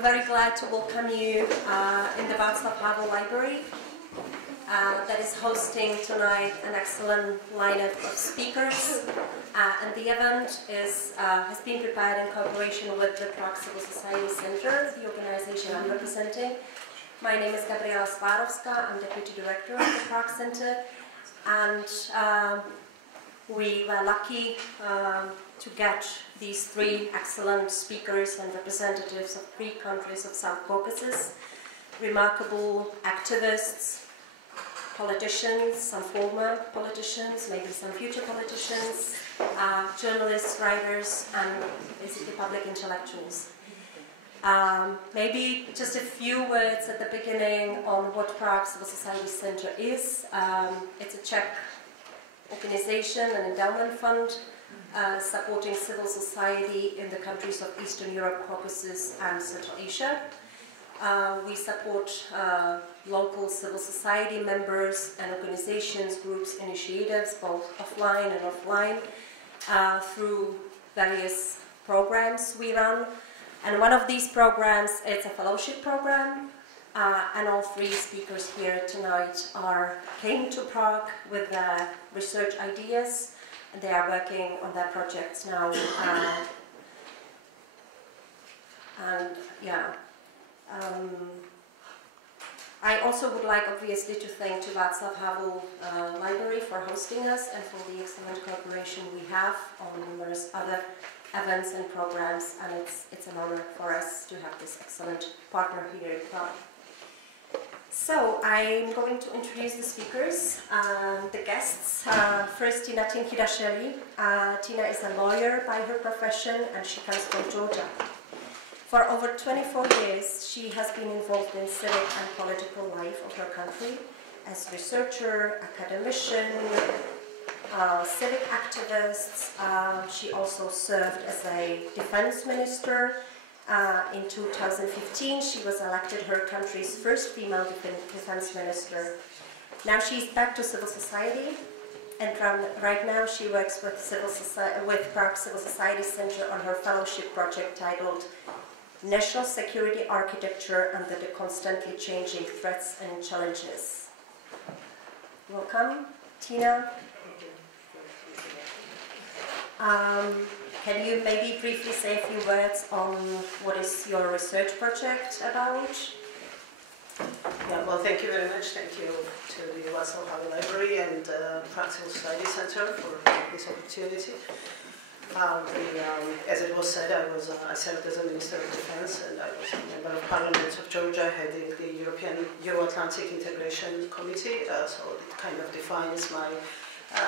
I'm very glad to welcome you in the Václav Havel Library that is hosting tonight an excellent lineup of speakers. And the event has been prepared in cooperation with the Prague Civil Society Center, the organization I'm representing. My name is Gabriela Svárovská, I'm Deputy Director of the Prague Center, and we were lucky to get these three excellent speakers and representatives of 3 countries of South Caucasus, remarkable activists, politicians, some former politicians, maybe some future politicians, journalists, writers, and basically public intellectuals. Maybe just a few words at the beginning on what Prague Civil Society Center is. It's a Czech organization, an endowment fund, supporting civil society in the countries of Eastern Europe, Caucasus, and Central Asia. We support local civil society members and organizations, groups, initiatives, both offline and offline, through various programs we run. And one of these programs is a fellowship program, and all 3 speakers here tonight came to Prague with their research ideas, and they are working on their projects now. I also would like, obviously, to thank the Václav Havel Library for hosting us and for the excellent cooperation we have on numerous other events and programs, and it's an honor for us to have this excellent partner here in Prague. So I'm going to introduce the speakers, the guests. First, Tinatin Khidasheli. Tina is a lawyer by her profession, and she comes from Georgia. For over 24 years, she has been involved in civic and political life of her country as researcher, academician, civic activist. She also served as a defense minister. In 2015, she was elected her country's first female defense minister. Now she's back to civil society, and right now she works with Prague Civil Society Center on her fellowship project titled National Security Architecture Under the Constantly Changing Threats and Challenges. Welcome, Tina. Can you maybe briefly say a few words on what is your research project about? Yeah, well, thank you very much. Thank you to the Václav Havel Library and Prague Civil Society Center for this opportunity. As it was said, I served as a Minister of Defense, and I was a member of Parliament of Georgia, heading the European Euro-Atlantic Integration Committee. So it kind of defines my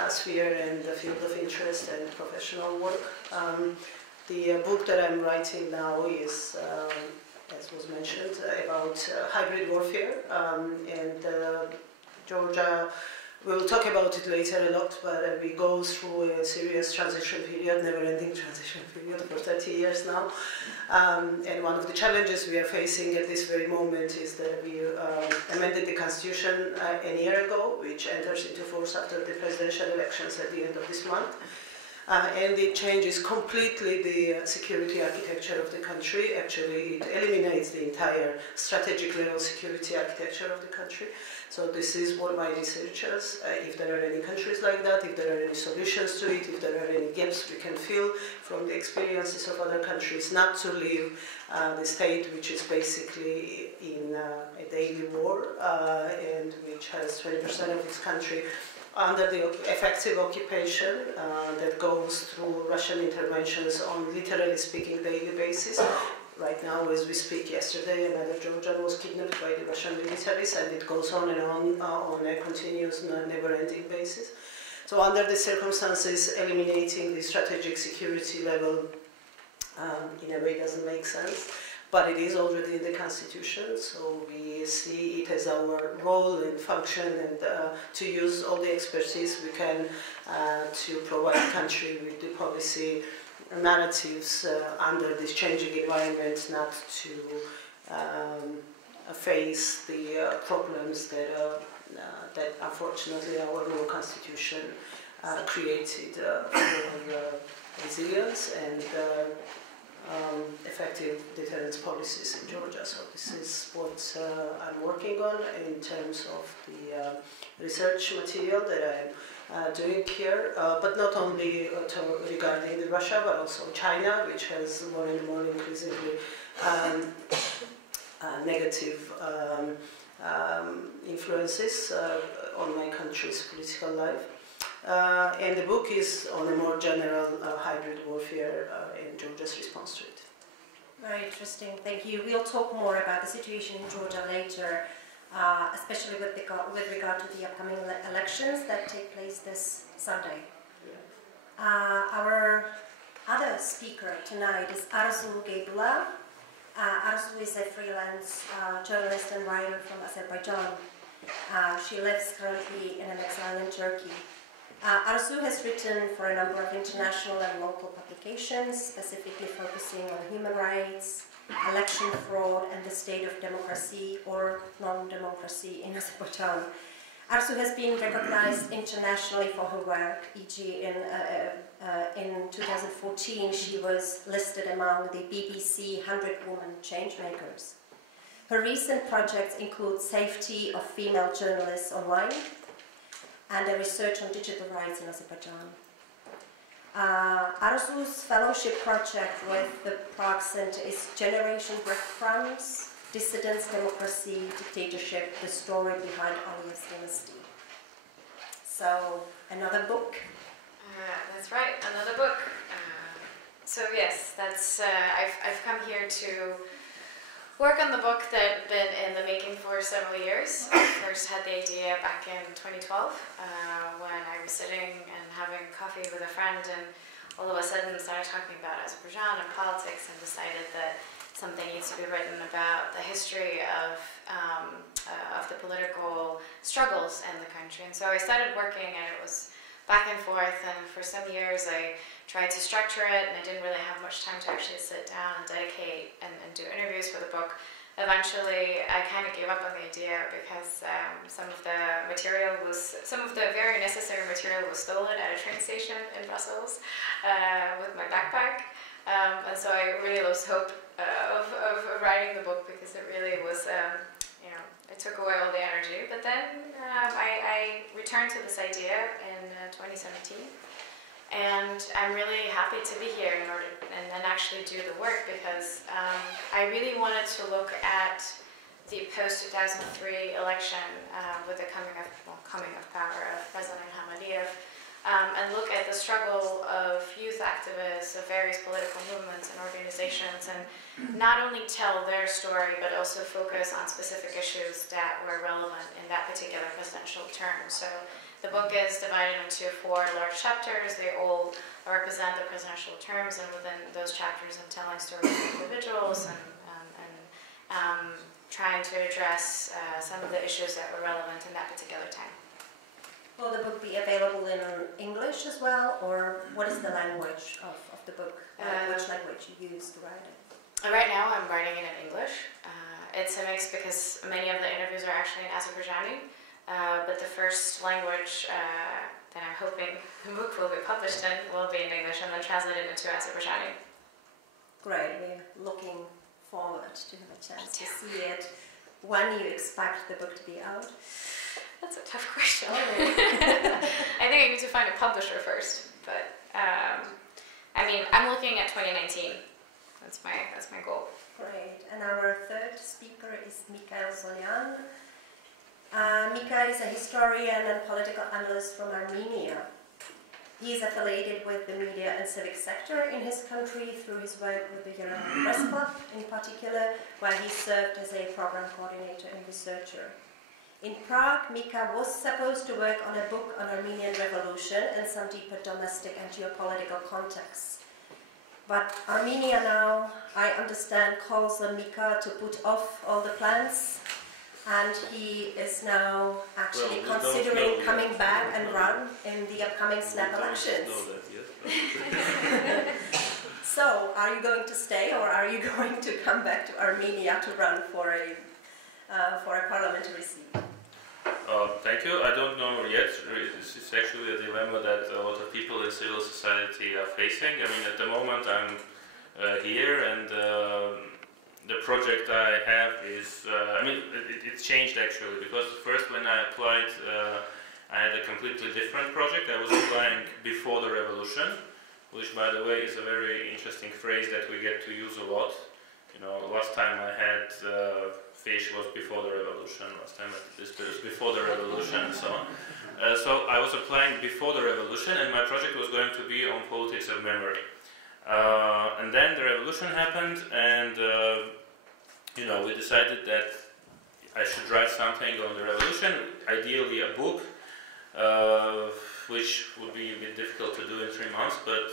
sphere and the field of interest and professional work. The book that I'm writing now is, as was mentioned, about hybrid warfare, and Georgia. We will talk about it later a lot, but we go through a serious transition period, never-ending transition period for 30 years now. And one of the challenges we are facing at this very moment is that we amended the constitution a year ago, which enters into force after the presidential elections at the end of this month. And it changes completely the security architecture of the country. Actually, it eliminates the entire strategic level security architecture of the country. So this is what my researchers, if there are any countries like that, if there are any solutions to it, if there are any gaps we can fill from the experiences of other countries, not to leave the state, which is basically in a daily war, and which has 20% of its country under the effective occupation that goes through Russian interventions on, literally speaking, daily basis. Right now, as we speak, yesterday, another Georgian was kidnapped by the Russian militaries, and it goes on and on a continuous, never-ending basis. So under the circumstances, eliminating the strategic security level in a way doesn't make sense. But it is already in the Constitution, so we see it as our role and function, and to use all the expertise we can to provide the country with the policy narratives under this changing environment, not to face the problems that unfortunately our new Constitution created for resilience and effective deterrence policies in Georgia. So this is what I'm working on in terms of the research material that I'm doing here, but not only regarding Russia, but also China, which has more and more increasingly negative influences on my country's political life. And the book is on a more general hybrid warfare in Georgia's response to it. Very interesting, thank you. We'll talk more about the situation in Georgia later, especially with regard to the upcoming elections that take place this Sunday. Our other speaker tonight is Arzu Geybulla. Arzu is a freelance journalist and writer from Azerbaijan. She lives currently in an exile in Turkey. Arzu has written for a number of international and local publications, specifically focusing on human rights, election fraud, and the state of democracy or non-democracy in Azerbaijan. Arzu has been recognized internationally for her work, e.g. in 2014 she was listed among the BBC 100 Women Changemakers. Her recent projects include safety of female journalists online and a research on digital rights in Azerbaijan. Arzu's fellowship project with the Prague Center is Generation Breadcrumbs, Dissidence, Democracy, Dictatorship, the Story Behind Aliyev's Dynasty. So, another book? That's right, another book. So yes, that's I've come here to work on the book that's been in the making for several years. I first had the idea back in 2012 when I was sitting and having coffee with a friend, and all of a sudden started talking about Azerbaijan and politics, and decided that something needs to be written about the history of the political struggles in the country. And so I started working, and it was back and forth, and for some years I tried to structure it, and I didn't really have much time to actually sit down and dedicate and do interviews for the book. Eventually I kind of gave up on the idea because some of the very necessary material was stolen at a train station in Brussels with my backpack. And so I really lost hope of writing the book, because it really was, it took away all the energy. But then I returned to this idea in 2017, and I'm really happy to be here in order and actually do the work, because I really wanted to look at the post-2003 election with the coming of power of President Aliyev. And look at the struggle of youth activists of various political movements and organizations, and not only tell their story, but also focus on specific issues that were relevant in that particular presidential term. So the book is divided into 4 large chapters. They all represent the presidential terms, and within those chapters I'm telling stories of individuals and trying to address some of the issues that were relevant in that particular time. Will the book be available in English as well, or what is the language of the book? Which language you use to write it? Right now I'm writing it in English. It's a mix because many of the interviews are actually in Azerbaijani, but the first language that I'm hoping the book will be published in will be in English and then translated into Azerbaijani. Great, we're looking forward to have a chance to see it. When you expect the book to be out? That's a tough question. I think I need to find a publisher first, but I mean, I'm looking at 2019. That's my goal. Great. And our third speaker is Mikayel Zolyan. Mika is a historian and political analyst from Armenia. He is affiliated with the media and civic sector in his country through his work with the Yerevan Press Club in particular, where he served as a program coordinator and researcher. In Prague, Mika was supposed to work on a book on Armenian revolution and some deeper domestic and geopolitical contexts. But Armenia now, I understand, calls on Mika to put off all the plans, and he is now actually considering coming back and run in the upcoming snap elections. So, are you going to stay, or are you going to come back to Armenia to run for a parliamentary seat? Thank you. I don't know yet. This is actually a dilemma that a lot of people in civil society are facing. I mean, at the moment I'm here, and the project I have is, I mean, it's changed actually, because first when I applied, I had a completely different project. I was applying before the revolution, which, by the way, is a very interesting phrase that we get to use a lot. You know, last time I had fish was before the revolution, last time this was before the revolution, and so on. So I was applying before the revolution, and my project was going to be on politics of memory. And then the revolution happened, and you know, we decided that I should write something on the revolution, ideally a book, which would be a bit difficult to do in 3 months, but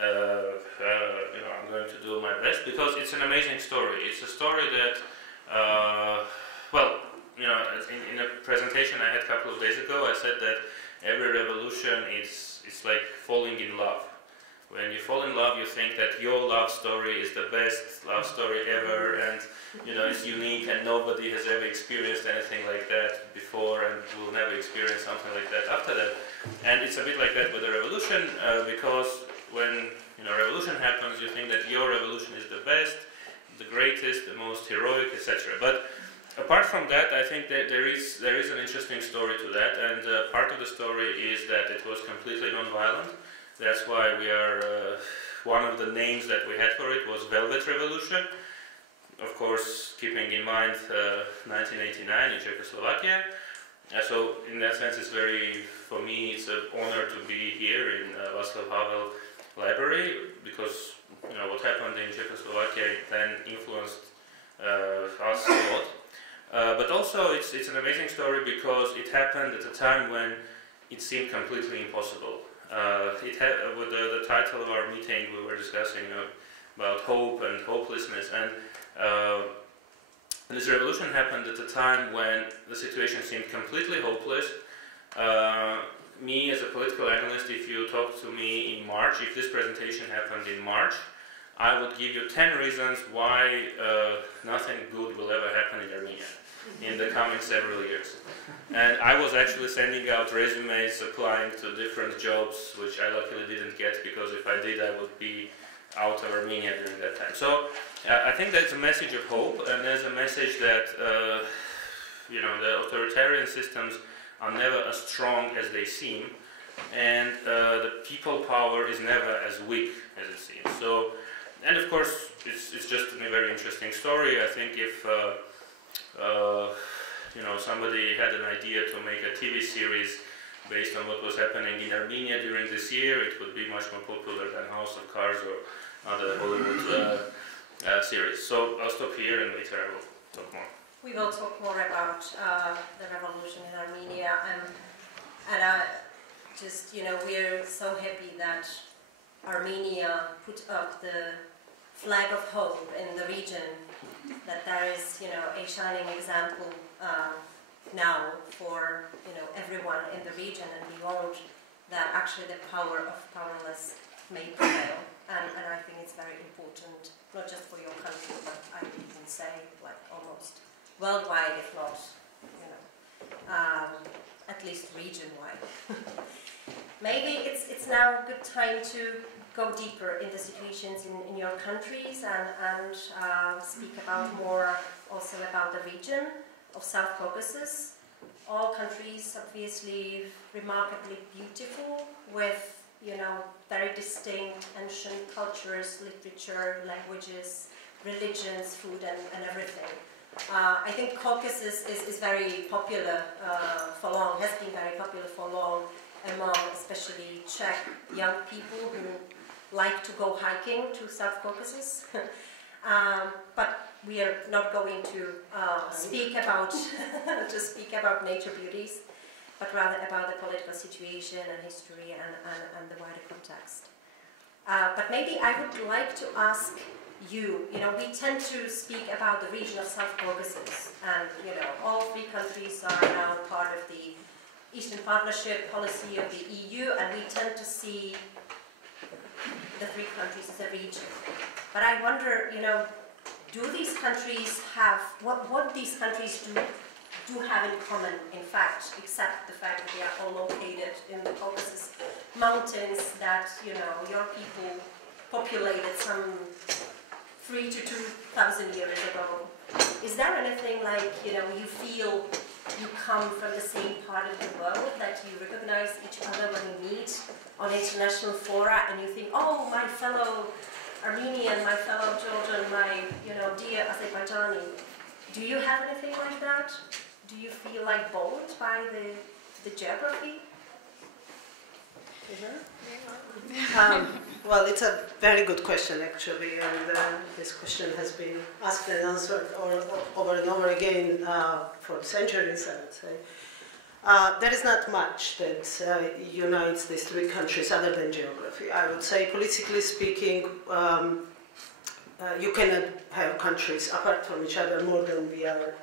you know, I'm going to do my best, because it's an amazing story. It's a story that, well, you know, in a presentation I had a couple of days ago, I said that every revolution it's like falling in love. When you fall in love, you think that your love story is the best love story ever, and you know, it's unique, and nobody has ever experienced anything like that before, and will never experience something like that after that. And it's a bit like that with the revolution, because when, you know, revolution happens, you think that your revolution is the best, the greatest, the most heroic, etc. But apart from that, I think that there is an interesting story to that, and part of the story is that it was completely non-violent. That's why we are, one of the names that we had for it was Velvet Revolution. Of course, keeping in mind 1989 in Czechoslovakia. So in that sense, it's very, for me, it's an honor to be here in Václav Havel library, because you know what happened in Czechoslovakia then influenced us a lot. But also, it's an amazing story because it happened at a time when it seemed completely impossible. With the title of our meeting, we were discussing about hope and hopelessness, and this revolution happened at a time when the situation seemed completely hopeless. Me as a political analyst, if you talk to me in March, if this presentation happened in March, I would give you 10 reasons why nothing good will ever happen in Armenia in the coming several years. And I was actually sending out resumes, applying to different jobs, which I luckily didn't get, because if I did, I would be out of Armenia during that time. So I think that's a message of hope, and there's a message that you know, the authoritarian systems are never as strong as they seem, and the people power is never as weak as it seems. So, and of course, it's just a very interesting story. I think if you know, somebody had an idea to make a TV series based on what was happening in Armenia during this year, it would be much more popular than House of Cards or other Hollywood series. So I'll stop here, and later I will talk more. We will talk more about the revolution in Armenia, and just, you know, we're so happy that Armenia put up the flag of hope in the region, that there is, you know, a shining example now for, you know, everyone in the region and beyond, that actually the power of powerless may prevail. And I think it's very important, not just for your country, but I would even say, like, almost worldwide, if not, you know, at least region-wide. Maybe it's now a good time to go deeper in the situations in your countries, and speak about more also about the region of South Caucasus. All countries obviously remarkably beautiful, with, you know, very distinct ancient cultures, literature, languages, religions, food, and everything. I think Caucasus is very popular for long, has been very popular for long among especially Czech young people who like to go hiking to South Caucasus. But we are not going to speak about nature beauties, but rather about the political situation and history and the wider context. But maybe I would like to ask you, you know, we tend to speak about the region of South Caucasus, and, you know, all three countries are now part of the Eastern Partnership policy of the EU, and we tend to see the three countries as a region. But I wonder, you know, do these countries have, what these countries do have in common, in fact, except the fact that they are all located in the Caucasus Mountains, that, you know, your people populated some 3,000 to 2,000 years ago. Is there anything like, you know, you feel you come from the same part of the world, that you recognize each other when you meet on international fora and you think, oh, my fellow Armenian, my fellow Georgian, my, you know, dear Azerbaijani. Do you have anything like that? Do you feel like bold by the geography? Well, it's a very good question, actually, and this question has been asked and answered over and over again for centuries, I would say. There is not much that unites these three countries other than geography. I would say, politically speaking, you cannot have countries apart from each other more than we are,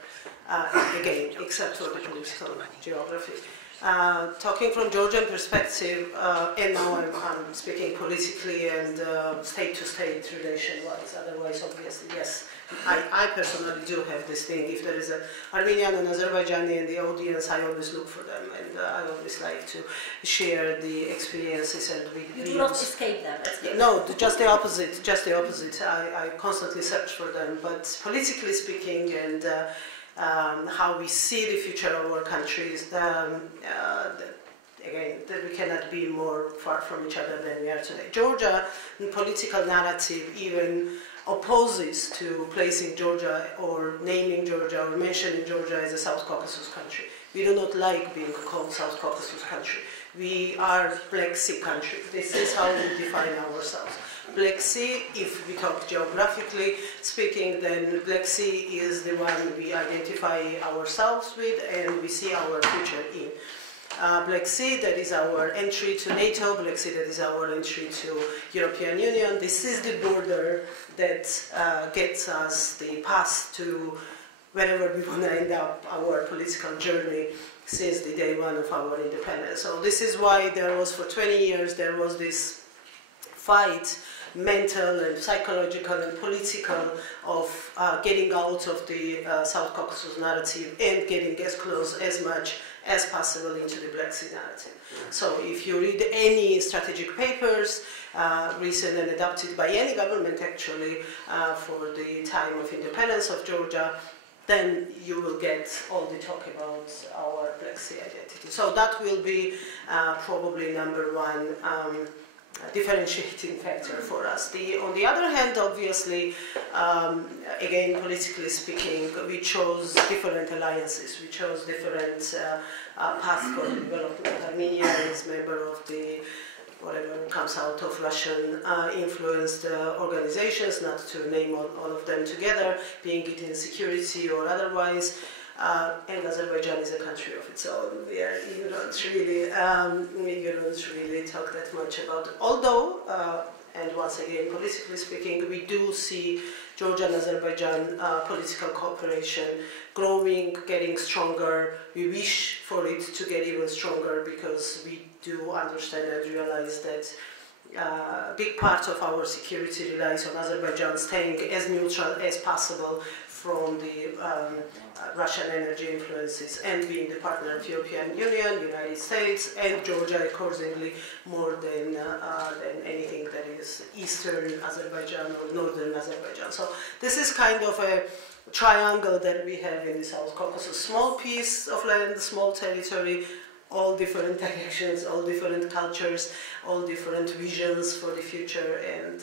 again, except for the political geography. Talking from Georgian perspective, and now I'm speaking politically and state-to-state relation-wise, otherwise obviously, yes, I personally do have this thing. If there is an Armenian and Azerbaijani in the audience, I always look for them, and I always like to share the experiences and videos. You do not escape them? No, just the opposite, just the opposite. I constantly search for them, but politically speaking and how we see the future of our countries, again, that we cannot be more far from each other than we are today. Georgia, the political narrative even opposes to placing Georgia or naming Georgia or mentioning Georgia as a South Caucasus country. We do not like being called South Caucasus country. We are Black Sea country. This is how we define ourselves. Black Sea, if we talk geographically speaking, then Black Sea is the one we identify ourselves with and we see our future in. Black Sea, that is our entry to NATO. Black Sea, that is our entry to European Union. This is the border that gets us the path to wherever we want to end up our political journey since the day one of our independence. So this is why there was, for 20 years, there was this fight, mental and psychological and political, of getting out of the South Caucasus narrative and getting as close as much as possible into the Black Sea narrative. So if you read any strategic papers, recent and adopted by any government actually, for the time of independence of Georgia, then you will get all the talk about our Black Sea identity. So that will be probably number one differentiating factor for us. On the other hand, obviously, again, politically speaking, we chose different alliances. We chose different paths for development. Armenia is member of the whatever comes out of Russian influenced organizations, not to name all of them together, being it in security or otherwise. And Azerbaijan is a country of its own. You don't really talk that much about it. Although, and once again, politically speaking, we do see Georgia and Azerbaijan political cooperation growing, getting stronger. We wish for it to get even stronger because we do understand and realize that a big part of our security relies on Azerbaijan staying as neutral as possible from the Russian energy influences and being the partner of European Union, United States, and Georgia accordingly more than anything that is Eastern Azerbaijan or Northern Azerbaijan. So this is kind of a triangle that we have in the South Caucasus. Small piece of land, small territory, all different directions, all different cultures, all different visions for the future, and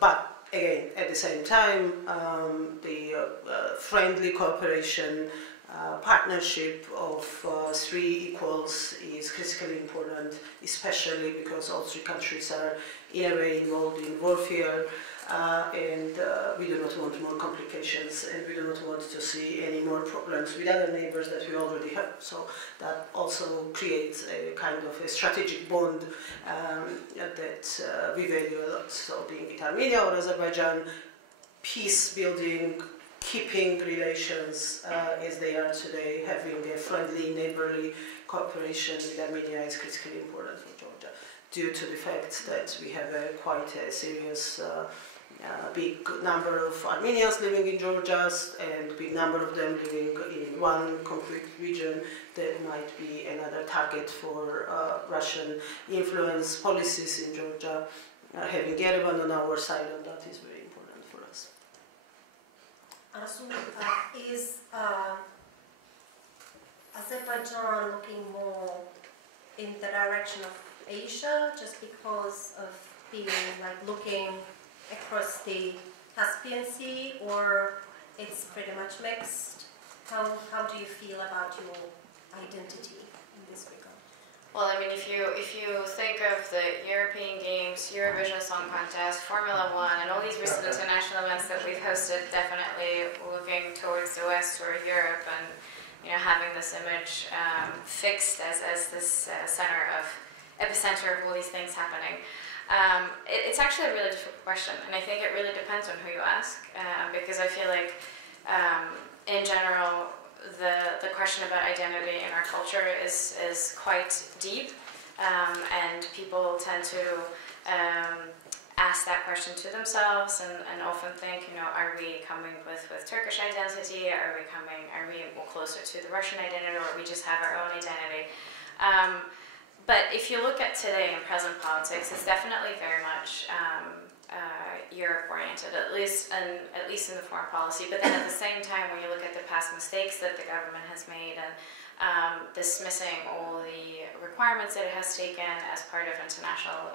but again, at the same time, the friendly cooperation, partnership of three equals is critically important, especially because all three countries are in a way involved in warfare, and we do not want more complications, and we do not want to see any more problems with other neighbors that we already have. So that also creates a kind of a strategic bond that we value a lot. So being it Armenia or Azerbaijan, peace building, keeping relations as they are today, having a friendly, neighborly cooperation with Armenia is critically important for Georgia, due to the fact that we have quite a serious big number of Armenians living in Georgia and big number of them living in one concrete region. There might be another target for Russian influence policies in Georgia. Having Yerevan on our side, and that is very important for us. Arzu, is Azerbaijan looking more in the direction of Asia just because of being like looking across the Caspian Sea, or it's pretty much mixed? How do you feel about your identity in this regard? Well, I mean, if you think of the European Games, Eurovision Song Contest, Formula One, and all these recent international events that we've hosted, definitely looking towards the West or Europe, and having this image fixed as this epicenter of all these things happening. It's actually a really difficult question, and I think it really depends on who you ask, because I feel like, in general, the question about identity in our culture is quite deep, and people tend to ask that question to themselves, and often think, are we coming with Turkish identity? Are we more closer to the Russian identity, or we just have our own identity? But if you look at today in present politics, it's definitely very much Europe-oriented, at least in the foreign policy. But then at the same time, when you look at the past mistakes that the government has made, and dismissing all the requirements that it has taken as part of international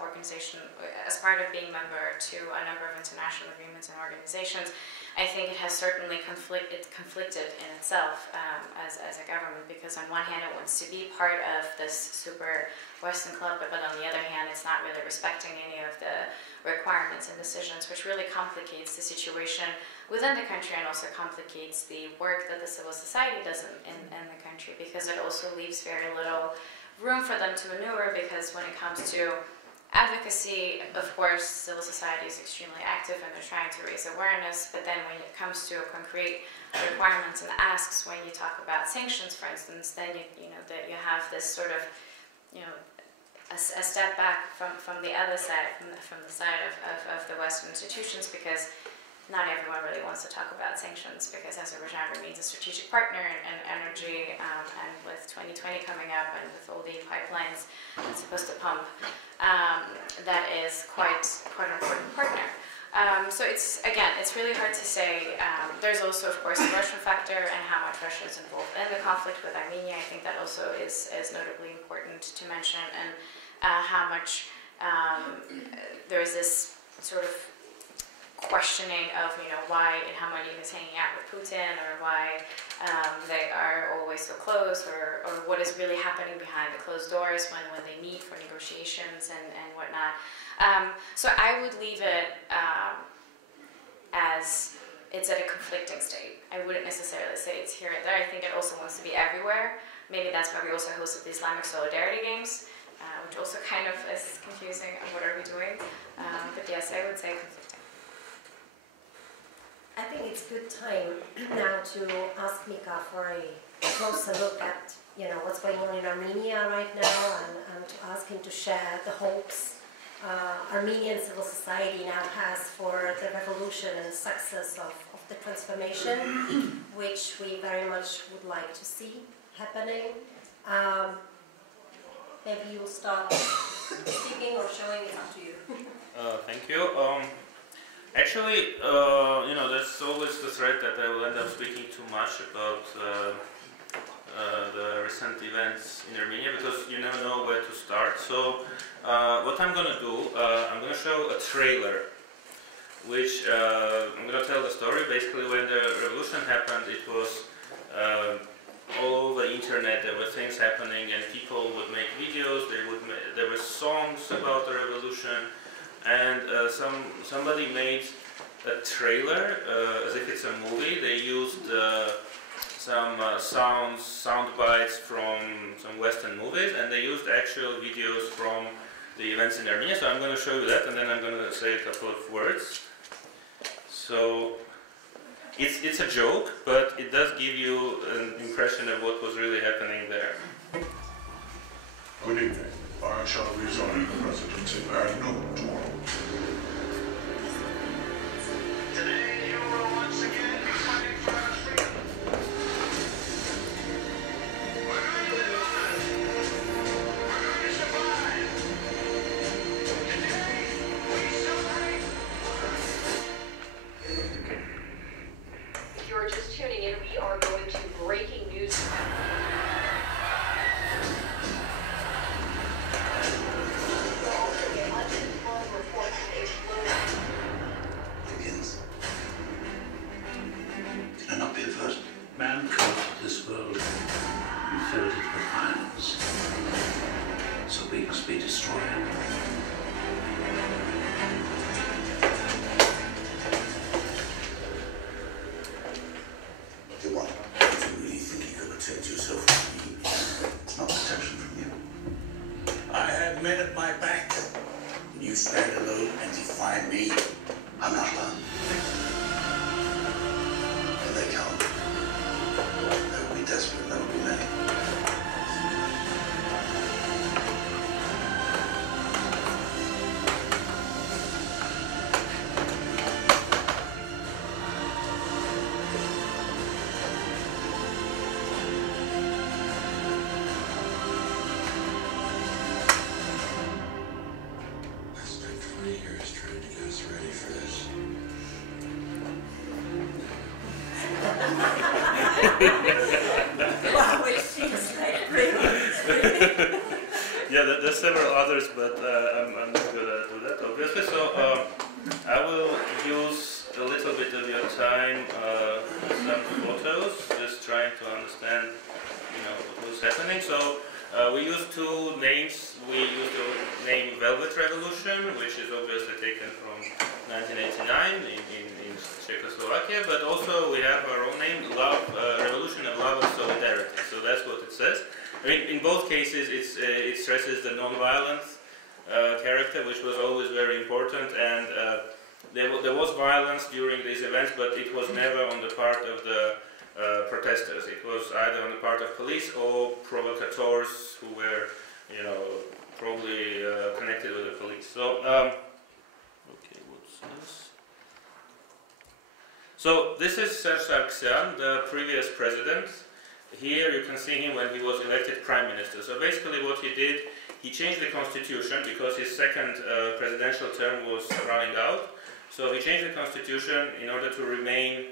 organization, as part of being member to a number of international agreements and organizations, I think it has certainly conflicted in itself as a government, because on one hand it wants to be part of this super Western club, but on the other hand it's not really respecting any of the requirements and decisions, which really complicates the situation within the country and also complicates the work that the civil society does in the country, because it also leaves very little room for them to maneuver, because when it comes to advocacy, of course, civil society is extremely active and they're trying to raise awareness, but then when it comes to concrete requirements and asks, when you talk about sanctions, for instance, then that you have this sort of, a step back from the other side, from the side of the Western institutions, because not everyone really wants to talk about sanctions, because Azerbaijan remains a strategic partner in energy, and with 2020 coming up and with all the pipelines it's supposed to pump, that is quite an important partner. So it's really hard to say. There's also, of course, the Russian factor and how much Russia is involved in the conflict with Armenia. I think that also is notably important to mention, and how much there is this sort of questioning of why Ilham Aliyev is hanging out with Putin, or why they are always so close, or what is really happening behind the closed doors when they meet for negotiations and whatnot. So I would leave it as it's at a conflicting state. I wouldn't necessarily say it's here and there. I think it also wants to be everywhere. Maybe that's why we also hosted the Islamic Solidarity Games, which also kind of is confusing on what are we doing. But yes, I would say conflicting. I think it's a good time now to ask Mika for a closer look at what's going on in Armenia right now, and to ask him to share the hopes Armenian civil society now has for the revolution and success of the transformation, which we very much would like to see happening. Maybe you'll start speaking or showing it up to you. Thank you. Actually, there's always the threat that I will end up speaking too much about the recent events in Armenia, because you never know where to start. So what I'm going to do, I'm going to show a trailer, which I'm going to tell the story. Basically, when the revolution happened, it was all over the internet. There were things happening, and people would make videos. There were songs about the revolution. And somebody made a trailer as if it's a movie. They used some sound bites from some Western movies, and they used actual videos from the events in Armenia. So I'm going to show you that, and then I'm going to say a couple of words. So it's a joke, but it does give you an impression of what was really happening there. Good evening. I shall resign the presidency at noon tomorrow. Wow, it feels like really. Yeah, there's several others, but I'm not going to do that, obviously. So I will use a little bit of your time, some photos, just trying to understand, what was happening. So we used two names. We used the name Velvet Revolution, which is obviously taken from 1989 in Czechoslovakia, but also we have our own name, Revolution of Love and Solidarity. So that's what it says. I mean, in both cases, it stresses the non-violent character, which was always very important, and there was violence during these events, but it was never on the part of the protesters. It was either on the part of police or provocateurs who were, probably connected with the police. So, okay, what's this? So this is Serge Sargsyan, the previous president. Here you can see him when he was elected prime minister. So basically what he did, he changed the constitution because his second presidential term was running out. So he changed the constitution in order to remain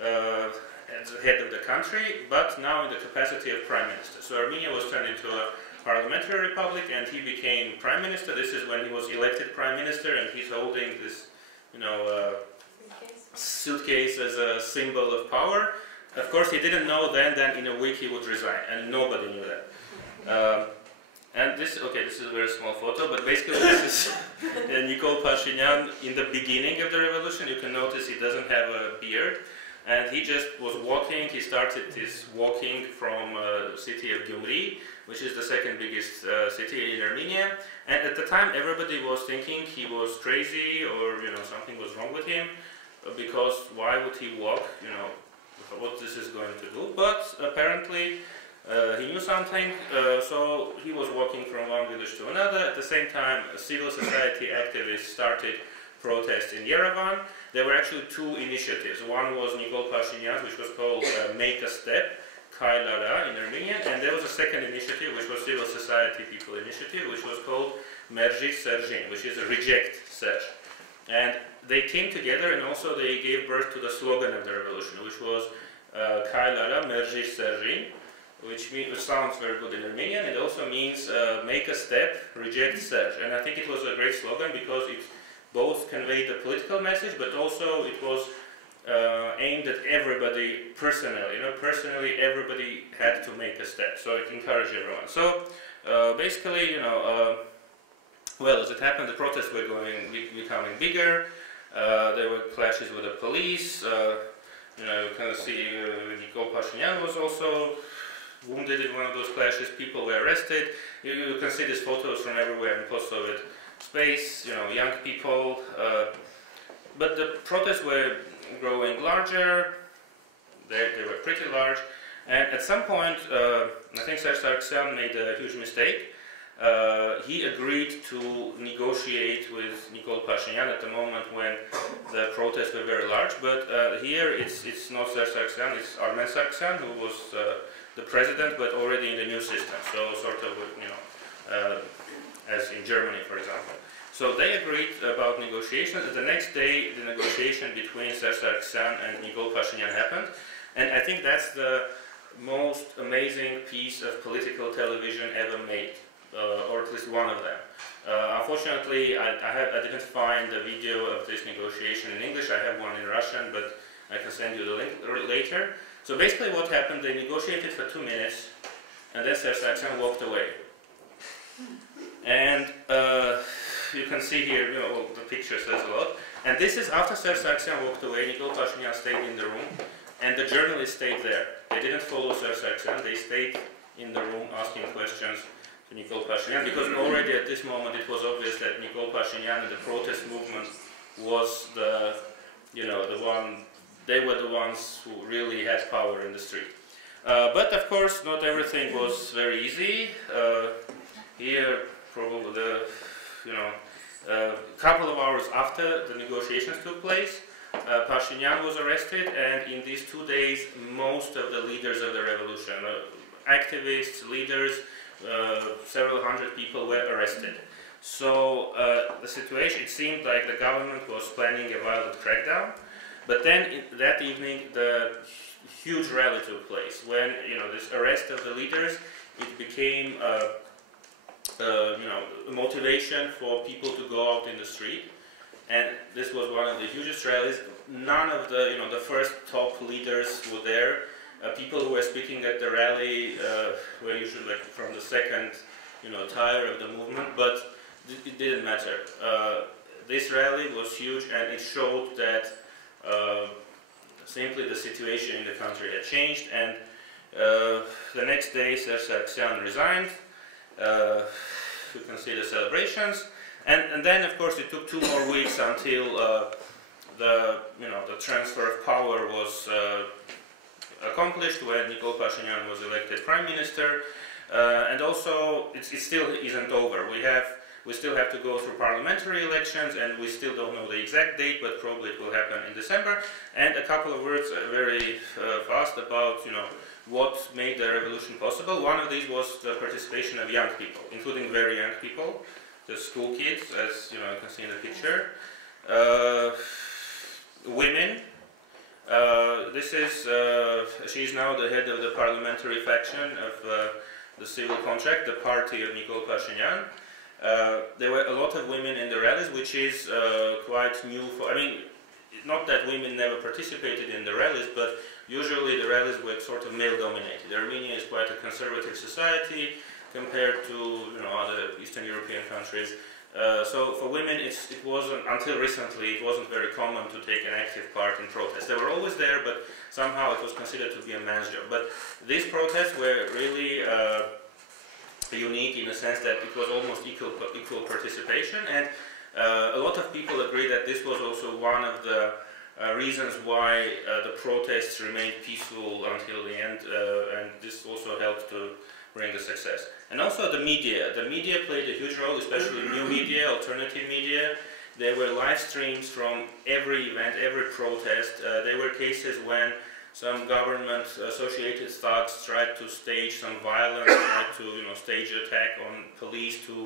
as the head of the country, but now in the capacity of prime minister. So Armenia was turned into a parliamentary republic and he became prime minister. This is when he was elected prime minister, and he's holding this, suitcase as a symbol of power. Of course, he didn't know then that in a week he would resign, and nobody knew that. And this is a very small photo, but basically this is Nikol Pashinyan in the beginning of the revolution. You can notice he doesn't have a beard, and he just was walking. He started his walking from the city of Gyumri, which is the second biggest city in Armenia. And at the time, everybody was thinking he was crazy, or something was wrong with him, because why would he walk? What this is going to do, but apparently he knew something, so he was walking from one village to another. At the same time, civil society activists started protests in Yerevan. There were actually two initiatives. One was Nikol Pashinyan's, which was called Make a Step, Kailara in Armenian, and there was a second initiative, which was civil society people initiative, which was called Merji Serzhin, which is a reject Serge. And they came together, and also they gave birth to the slogan of the revolution, which was Kailara Merji Serzhin, which sounds very good in Armenian. It also means make a step, reject Serge. And I think it was a great slogan because it both conveyed the political message, but also it was aimed at everybody personally. Personally, everybody had to make a step. So it encouraged everyone. So basically, well, as it happened, the protests were becoming bigger. There were clashes with the police. You can see Nikol Pashinyan was also wounded in one of those clashes. People were arrested. You can see these photos from everywhere in post-Soviet space. Young people. But the protests were growing larger. They were pretty large. And at some point, I think Serge Sargsyan made a huge mistake. He agreed to negotiate with Nikol Pashinyan at the moment when the protests were very large, but here it's not Serge Sargsyan, it's Armen Sargsyan, who was the president, but already in the new system, so sort of, as in Germany, for example. So they agreed about negotiations, and the next day the negotiation between Serge Sargsyan and Nikol Pashinyan happened, and I think that's the most amazing piece of political television ever made. Or at least one of them. Unfortunately, I didn't find the video of this negotiation in English. I have one in Russian, but I can send you the link later. So basically what happened, they negotiated for 2 minutes, and then Serge Sargsyan walked away. And you can see here, the picture says a lot. And this is after Serge Sargsyan walked away, Nikol Pashinyan stayed in the room, and the journalists stayed there. They didn't follow Serge Sargsyan, they stayed in the room asking questions to Nikol Pashinyan, because already at this moment it was obvious that Nikol Pashinyan and the protest movement was they were the ones who really had power in the street. But of course, not everything was very easy. Here, probably a couple of hours after the negotiations took place, Pashinyan was arrested, and in these 2 days, most of the leaders of the revolution, activists, leaders, several hundred people were arrested. So the situation, it seemed like the government was planning a violent crackdown, But then that evening, the huge rally took place. When this arrest of the leaders, it became a motivation for people to go out in the street. And this was one of the hugest rallies. None of the first top leaders were there. People who were speaking at the rally were usually like from the second, tier of the movement, but it didn't matter. This rally was huge, and it showed that simply the situation in the country had changed. And the next day, Sargsyan resigned. You can see the celebrations. And then, of course, it took 2 more weeks until the transfer of power was accomplished, when Nikol Pashinyan was elected prime minister. And also, it still isn't over. We still have to go through parliamentary elections, and we still don't know the exact date, but probably it will happen in December. And a couple of words very fast about what made the revolution possible. One of these was the participation of young people, including very young people. The school kids, as you can see in the picture, women. She's now the head of the parliamentary faction of the civil contract, the party of Nikol Pashinyan. There were a lot of women in the rallies, which is quite new. Not that women never participated in the rallies, but usually the rallies were sort of male-dominated. Armenia is quite a conservative society compared to other Eastern European countries. So for women, it wasn't, until recently, it wasn't very common to take an active part in protests. They were always there, but somehow it was considered to be a man's job. But these protests were really unique in the sense that it was almost equal participation, and a lot of people agree that this was also one of the reasons why the protests remained peaceful until the end, and this also helped to bring the success. And also the media. The media played a huge role, especially new media, alternative media. There were live streams from every event, every protest. There were cases when some government-associated thugs tried to stage some violence, tried to stage an attack on police to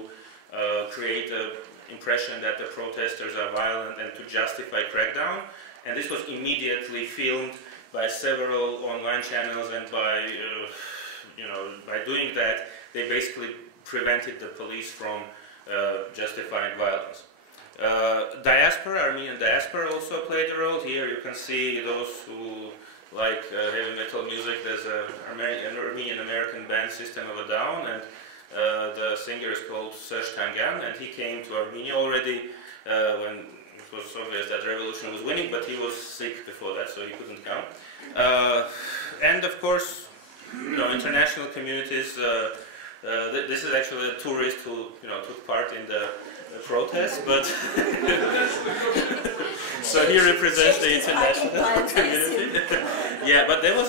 create an impression that the protesters are violent and to justify crackdown. And this was immediately filmed by several online channels, and by doing that, they basically prevented the police from justifying violence. Diaspora, Armenian diaspora also played a role. Here you can see those who like heavy metal music. There's an Armenian-American band, System of a Down, and the singer is called Serj Tangan, and he came to Armenia already when it was obvious that the revolution was winning, but he was sick before that, so he couldn't come. And of course, international communities. This is actually a tourist who took part in the protest, but so he represents the international community. Yeah, but there were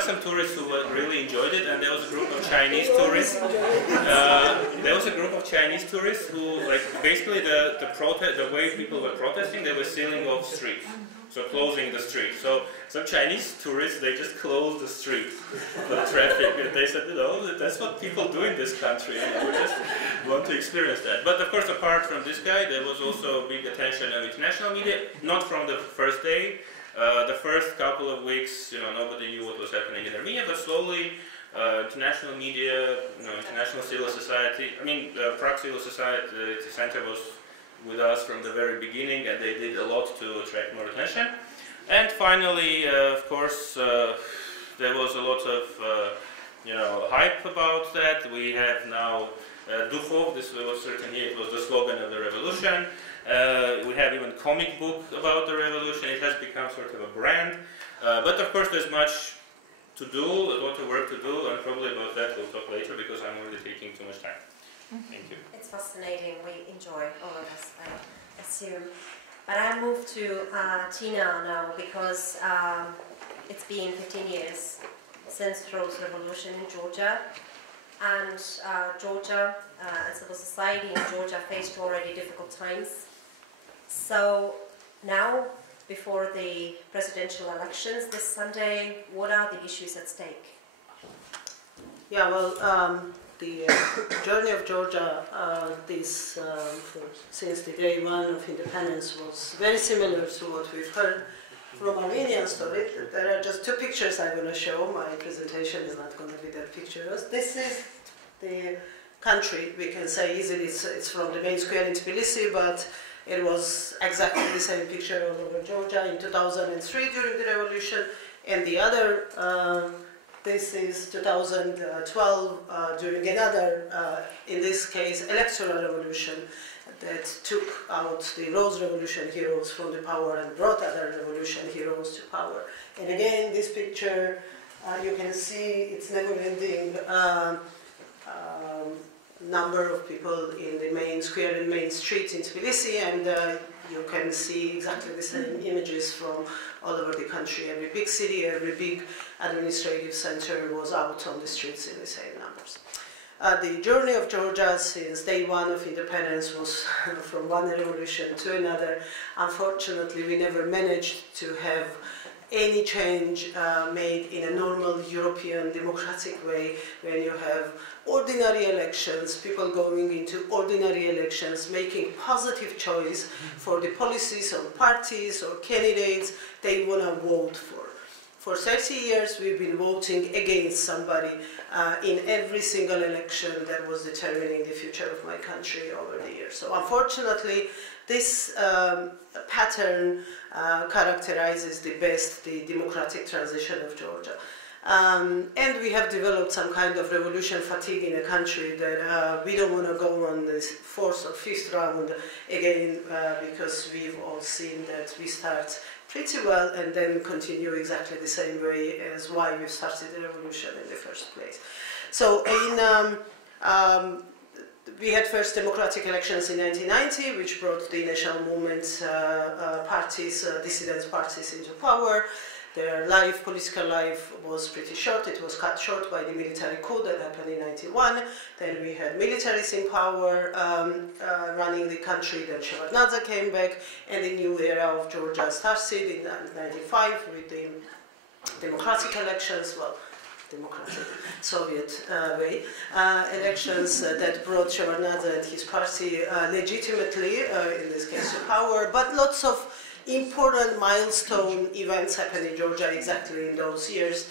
some tourists who really enjoyed it, and there was a group of Chinese tourists. Who, basically the way people were protesting, they were sealing off streets. So closing the street. So some Chinese tourists, they just closed the street for the traffic. And they said, that's what people do in this country. We just want to experience that. But of course, apart from this guy, there was also big attention of international media. Not from the first day. The first couple of weeks, nobody knew what was happening in Armenia. But slowly, international media, international civil society. Prague Civil Society Center was with us from the very beginning, and they did a lot to attract more attention. And finally, of course, there was a lot of hype about that. We have now Dukhov. This was certainly, it was the slogan of the revolution. We have even a comic book about the revolution. It has become sort of a brand. But of course, there's much to do, a lot of work to do, and probably about that we'll talk later, because I'm already taking too much time. Thank you. It's fascinating. We enjoy all of us, I assume. But I move to Tina now, because it's been 15 years since the Rose Revolution in Georgia, and Georgia and civil society in Georgia faced already difficult times. So now, before the presidential elections this Sunday, what are the issues at stake? Yeah, well, the journey of Georgia since the day one of independence was very similar to what we've heard from Armenian story. There are just two pictures I'm going to show. My presentation is not going to be that picturesque. This is the country. We can say easily it's from the main square in Tbilisi, but it was exactly the same picture all over Georgia in 2003 during the revolution. And the other, this is 2012 during another, in this case, electoral revolution that took out the Rose Revolution heroes from the power and brought other revolution heroes to power. And again, this picture, you can see it's never-ending number of people in the main square and main street in Tbilisi, and you can see exactly the same images from all over the country. Every big city, every big administrative center was out on the streets in the same numbers. The journey of Georgia since day one of independence was from one revolution to another. Unfortunately, we never managed to have any change made in a normal European democratic way when you have ordinary elections, people going into ordinary elections, making positive choice for the policies or parties or candidates they want to vote for. For 30 years, we've been voting against somebody in every single election that was determining the future of my country over the years. So unfortunately, this pattern characterizes the best the democratic transition of Georgia. And we have developed some kind of revolution fatigue in a country that we don't want to go on this fourth or fifth round again because we've all seen that we start pretty well and then continue exactly the same way as why we started the revolution in the first place. So we had first democratic elections in 1990, which brought the national movement parties, dissident parties into power. Their political life was pretty short. It was cut short by the military coup that happened in 1991. Then we had militaries in power running the country. Then Shevardnadze came back, and the new era of Georgia started in 1995 with the democratic elections. Well, democratic Soviet way elections that brought Shevardnadze and his party legitimately, in this case, to power. But lots of important milestone events happened in Georgia exactly in those years.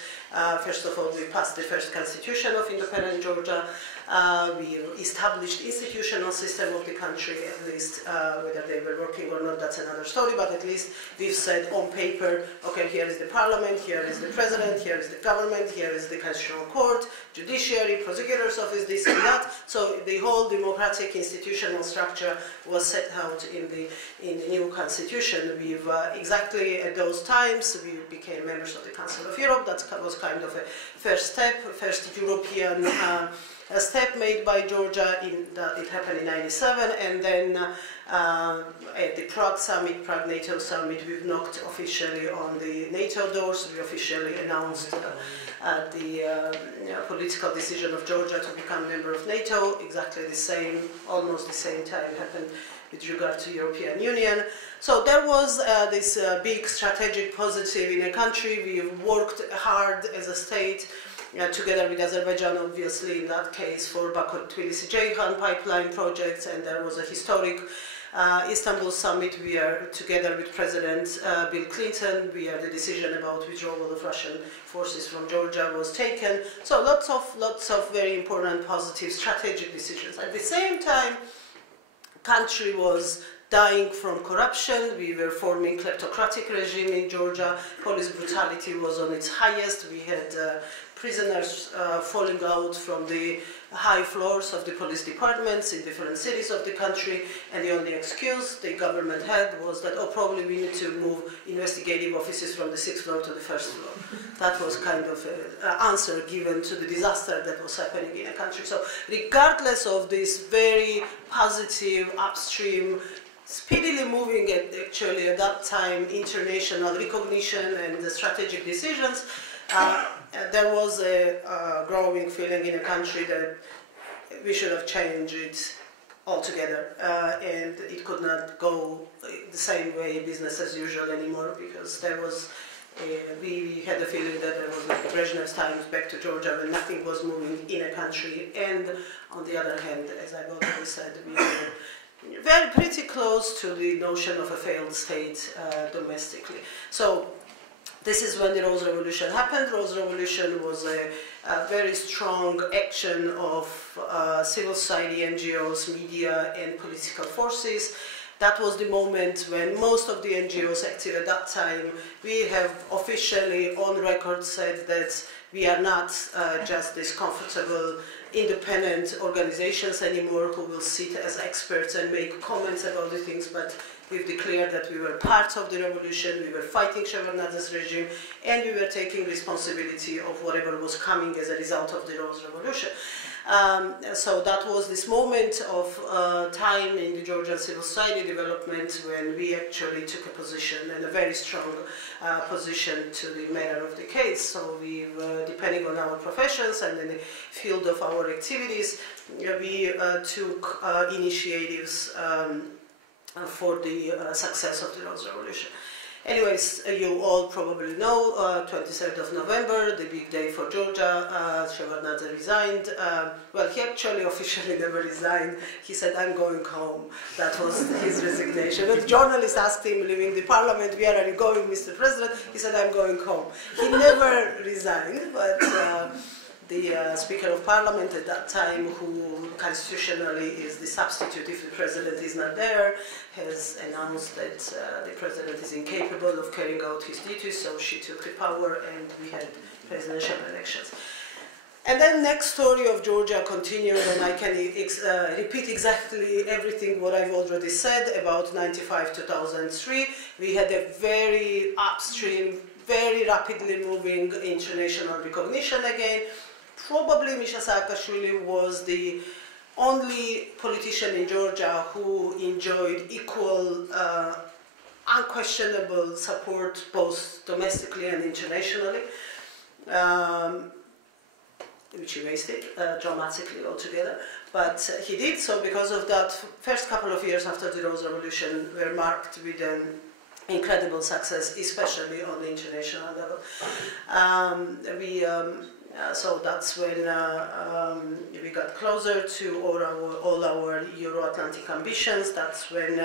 First of all, we passed the first constitution of independent Georgia. We established institutional system of the country, at least whether they were working or not, that's another story, but at least we've said on paper, okay, here is the parliament, here is the president, here is the government, here is the constitutional court, judiciary, prosecutor's office, this and that. So the whole democratic institutional structure was set out in the new constitution. We've exactly at those times, we became members of the Council of Europe. That was kind of a first step, first European a step made by Georgia. It happened in 1997, and then at the Prague summit, Prague NATO summit, we've knocked officially on the NATO doors. We officially announced the political decision of Georgia to become a member of NATO. Exactly the same, almost the same time happened with regard to European Union. So there was this big strategic positive in a country. We've worked hard as a state together with Azerbaijan, obviously, in that case, for Baku-Tbilisi-Ceyhan pipeline projects, and there was a historic Istanbul summit. We are together with President Bill Clinton. The decision about withdrawal of Russian forces from Georgia was taken. So lots of very important, positive, strategic decisions. At the same time, country was dying from corruption. We were forming kleptocratic regime in Georgia. Police brutality was on its highest. We had prisoners falling out from the high floors of the police departments in different cities of the country, and the only excuse the government had was that, oh, probably we need to move investigative offices from the 6th floor to the 1st floor. That was kind of an answer given to the disaster that was happening in a country. So regardless of this very positive, upstream, speedily moving actually at that time international recognition and the strategic decisions, there was a growing feeling in the country that we should have changed it altogether, and it could not go the same way, business as usual anymore, because there was we had the feeling that there was like Brezhnev's times back to Georgia when nothing was moving in a country, and on the other hand, as I've already said, we were pretty close to the notion of a failed state domestically. So this is when the Rose Revolution happened. Rose Revolution was a very strong action of civil society, NGOs, media, and political forces. That was the moment when most of the NGOs active at that time, we have officially on record said that we are not just these comfortable independent organizations anymore who will sit as experts and make comments about the things, but we've declared that we were part of the revolution, we were fighting Shevardnadze's regime, and we were taking responsibility of whatever was coming as a result of the Rose Revolution. So that was this moment of time in the Georgian civil society development when we actually took a position, and a very strong position, to the matter of the case. So we, depending on our professions and in the field of our activities, we took initiatives for the success of the Rose Revolution. Anyways, you all probably know, 23rd of November, the big day for Georgia, Shevardnadze resigned. Well, he actually officially never resigned. He said, I'm going home. That was his resignation. When the journalist asked him, leaving the parliament, where are you going, Mr. President? He said, I'm going home. He never resigned, but the Speaker of Parliament at that time, who constitutionally is the substitute if the President is not there, has announced that the President is incapable of carrying out his duties, so she took the power and we had presidential elections. And then next story of Georgia continued, and I can repeat exactly everything what I've already said about 95-2003. We had a very upstream, very rapidly moving international recognition again. Probably Misha Saakashvili was the only politician in Georgia who enjoyed equal, unquestionable support both domestically and internationally, which he wasted dramatically altogether. But he did so because of that. First couple of years after the Rose Revolution were marked with an incredible success, especially on the international level. So that's when we got closer to all our Euro-Atlantic ambitions. That's when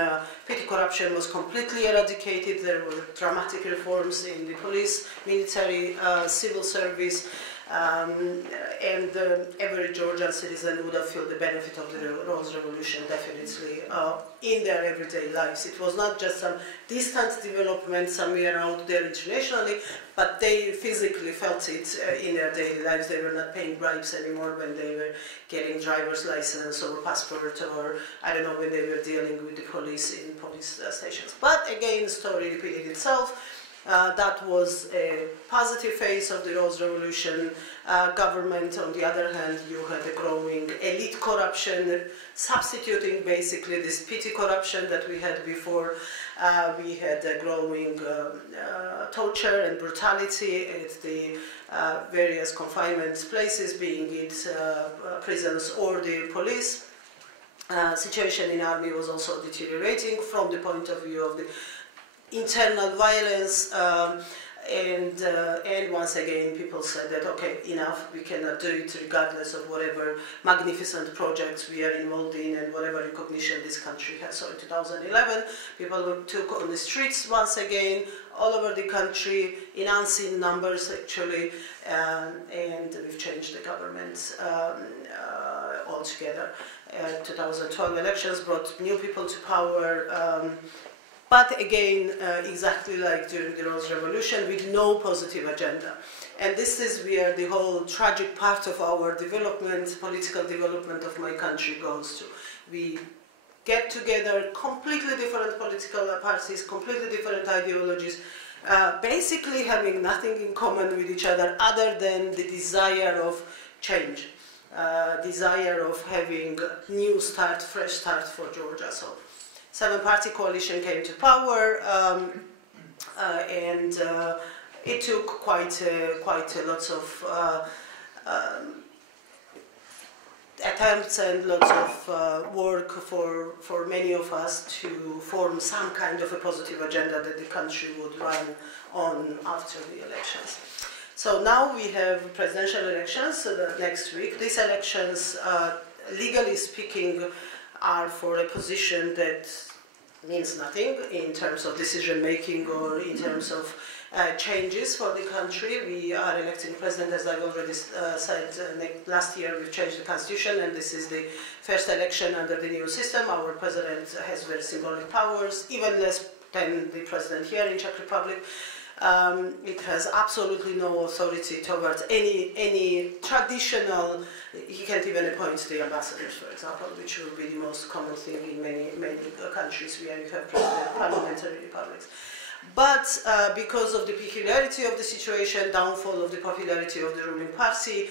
petty corruption was completely eradicated. There were dramatic reforms in the police, military, civil service, and every Georgian citizen would have felt the benefit of the Rose Revolution definitely in their everyday lives. It was not just some distant development somewhere out there internationally, but they physically felt it in their daily lives. They were not paying bribes anymore when they were getting driver's license or passport, or I don't know, when they were dealing with the police in police stations. But again, the story repeated itself. That was a positive phase of the Rose Revolution. Government, on the other hand, you had a growing elite corruption, substituting basically this petty corruption that we had before. We had a growing torture and brutality at the various confinement places, being it prisons or the police. Situation in army was also deteriorating from the point of view of the internal violence, and once again people said that, okay, enough, we cannot do it regardless of whatever magnificent projects we are involved in and whatever recognition this country has. So in 2011 people took on the streets once again all over the country in unseen numbers actually, and we've changed the government altogether. 2012 elections brought new people to power, but again, exactly like during the Rose Revolution, with no positive agenda. And this is where the whole tragic part of our development, political development of my country goes to. We get together completely different political parties, completely different ideologies, basically having nothing in common with each other other than the desire of change, desire of having a new start, fresh start for Georgia. So, seven-party coalition came to power, and it took quite a lot of attempts and lots of work for many of us to form some kind of a positive agenda that the country would run on after the elections. So now we have presidential elections next week. These elections, legally speaking, are for a position that means nothing in terms of decision making or in terms of changes for the country. We are electing president, as I've already said, last year we changed the constitution, and this is the first election under the new system. Our president has very symbolic powers, even less than the president here in Czech Republic. It has absolutely no authority towards any traditional. He can't even appoint the ambassadors, for example, which will be the most common thing in many countries where you have parliamentary republics. But because of the peculiarity of the situation, downfall of the popularity of the ruling party,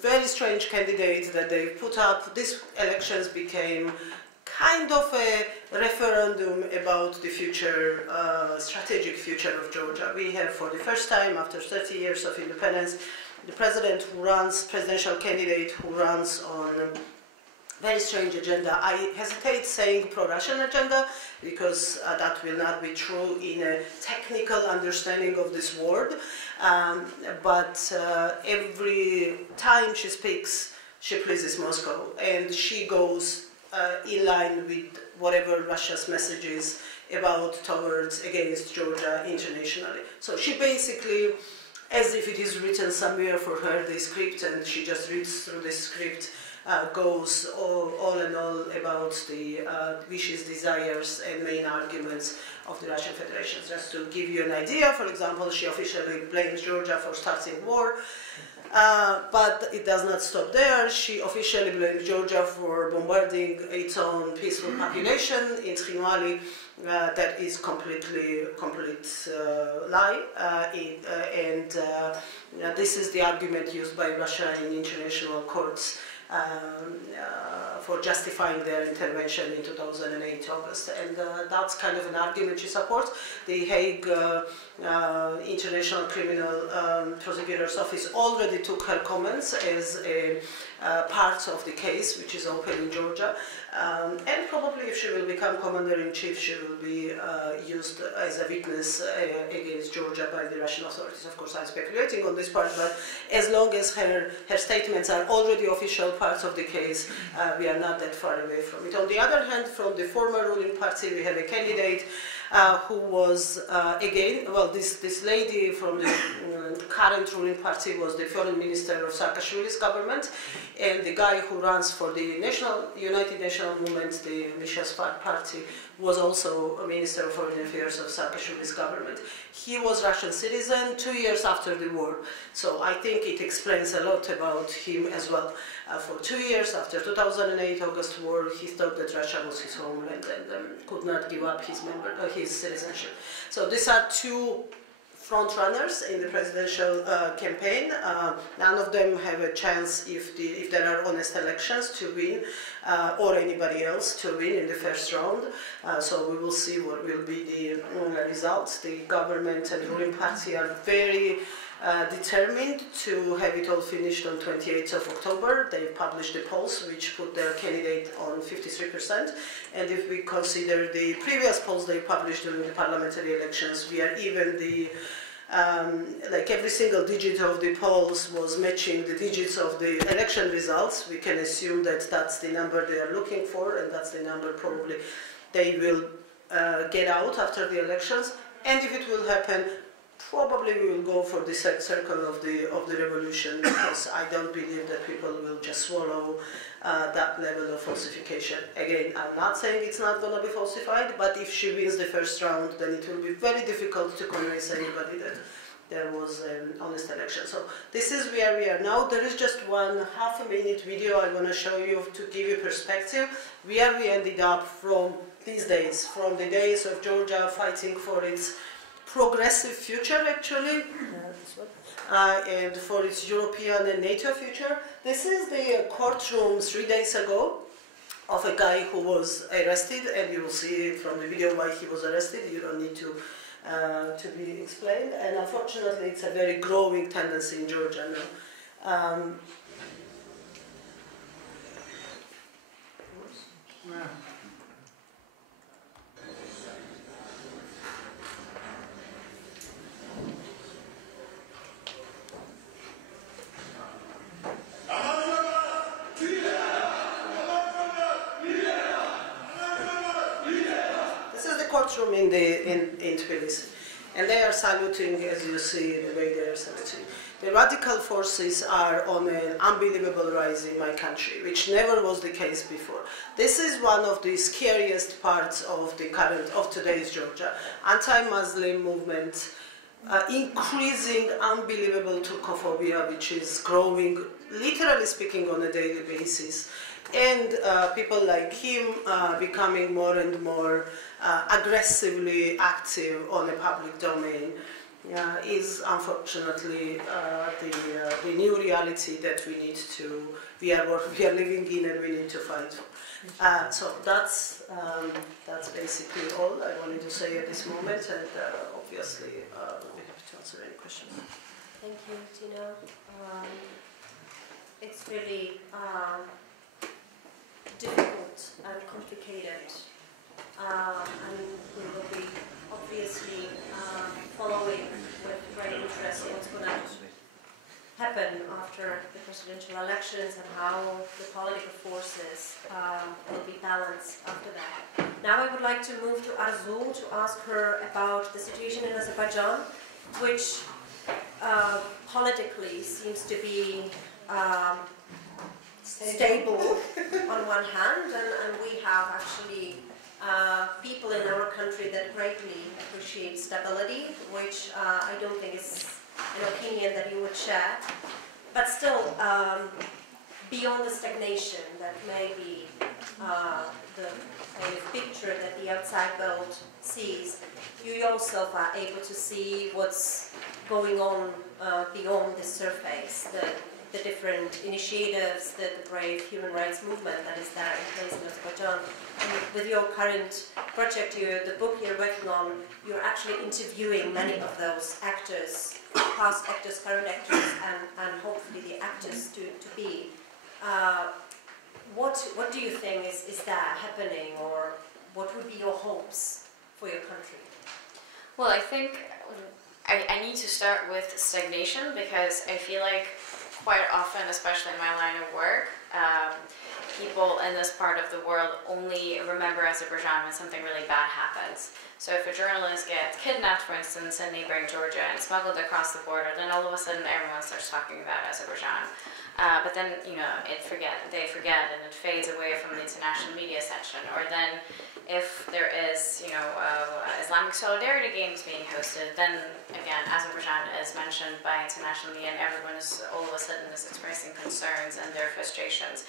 very strange candidates that they put up, these elections became kind of a referendum about the future, strategic future of Georgia. We have, for the first time after 30 years of independence, the presidential candidate who runs on very strange agenda. I hesitate saying pro-Russian agenda because that will not be true in a technical understanding of this word. But every time she speaks, she pleases Moscow, and she goes in line with whatever Russia's message is against Georgia internationally. So she basically, as if it is written somewhere for her, the script, and she just reads through the script, goes all in all about the wishes, desires, and main arguments of the Russian Federation. Just to give you an idea, for example, she officially blames Georgia for starting war, but it does not stop there. She officially blames Georgia for bombarding its own peaceful population in Trinwali. That is complete lie, this is the argument used by Russia in international courts for justifying their intervention in 2008 August, and that's kind of an argument she supports. The Hague International Criminal Prosecutor's Office already took her comments as a part of the case, which is open in Georgia, and probably if she will become commander-in-chief, she will be used as a witness against Georgia by the Russian authorities. Of course, I'm speculating on this part, but as long as her statements are already official parts of the case, we are not that far away from it. On the other hand, from the former ruling party, we have a candidate who was, this lady from the current ruling party was the foreign minister of Saakashvili's government, and the guy who runs for the United National Movement, the Misha's party, was also a minister of foreign affairs of Saakashvili's government. He was Russian citizen 2 years after the war, so I think it explains a lot about him as well. For 2 years after 2008 August war, he thought that Russia was his homeland and could not give up his citizenship. So these are two front runners in the presidential campaign. None of them have a chance, if there are honest elections, to win, or anybody else to win in the first round. So we will see what will be the results. The government and ruling party are very determined to have it all finished on 28th of October. They published the polls which put their candidate on 53%, and if we consider the previous polls they published during the parliamentary elections, we are even like every single digit of the polls was matching the digits of the election results. We can assume that that's the number they are looking for, and that's the number probably they will get out after the elections. And if it will happen, probably we will go for the circle of the revolution, because I don't believe that people will just swallow that level of falsification. Again, I'm not saying it's not going to be falsified, but if she wins the first round, then it will be very difficult to convince anybody that there was an honest election. So this is where we are now. There is just one half-a-minute video I want to show you to give you perspective where we ended up from these days, from the days of Georgia fighting for its progressive future, actually, and for its European and NATO future. This is the courtroom 3 days ago of a guy who was arrested, and you will see from the video why he was arrested. You don't need to be explained, and unfortunately it's a very growing tendency in Georgia now. courtroom in Tbilisi, and they are saluting, as you see, the way they are saluting. The radical forces are on an unbelievable rise in my country, which never was the case before. This is one of the scariest parts of today's Georgia. Anti-Muslim movement, increasing unbelievable Turkophobia, which is growing, literally speaking, on a daily basis, and people like him becoming more and more aggressively active on the public domain. Is unfortunately the new reality that we are living in, and we need to fight for. So that's basically all I wanted to say at this moment, and obviously we have to answer any questions. Thank you, Tina. It's really difficult and complicated, and we will be obviously following with great interest what's going to happen after the presidential elections and how the political forces will be balanced after that. Now I would like to move to Arzu to ask her about the situation in Azerbaijan, which politically seems to be stable on one hand, and we have actually people in our country that greatly appreciate stability, which I don't think is an opinion that you would share. But still, beyond the stagnation that may be the kind of picture that the outside world sees, you yourself are able to see what's going on beyond the surface, the different initiatives, the brave human rights movement that is there in place in Azerbaijan. And with your current project, the book you're working on, you're actually interviewing many of those actors, past actors, current actors, and hopefully the actors to be. What do you think is that happening, or what would be your hopes for your country? Well, I think I need to start with stagnation, because I feel like quite often, especially in my line of work, people in this part of the world only remember Azerbaijan when something really bad happens. So if a journalist gets kidnapped, for instance, in neighboring Georgia and smuggled across the border, then all of a sudden everyone starts talking about Azerbaijan. But then, they forget, and it fades away from the international media section. Or then, if there is, Islamic solidarity games being hosted, then again, Azerbaijan is mentioned by international media, and everyone is all of a sudden is expressing concerns and their frustrations.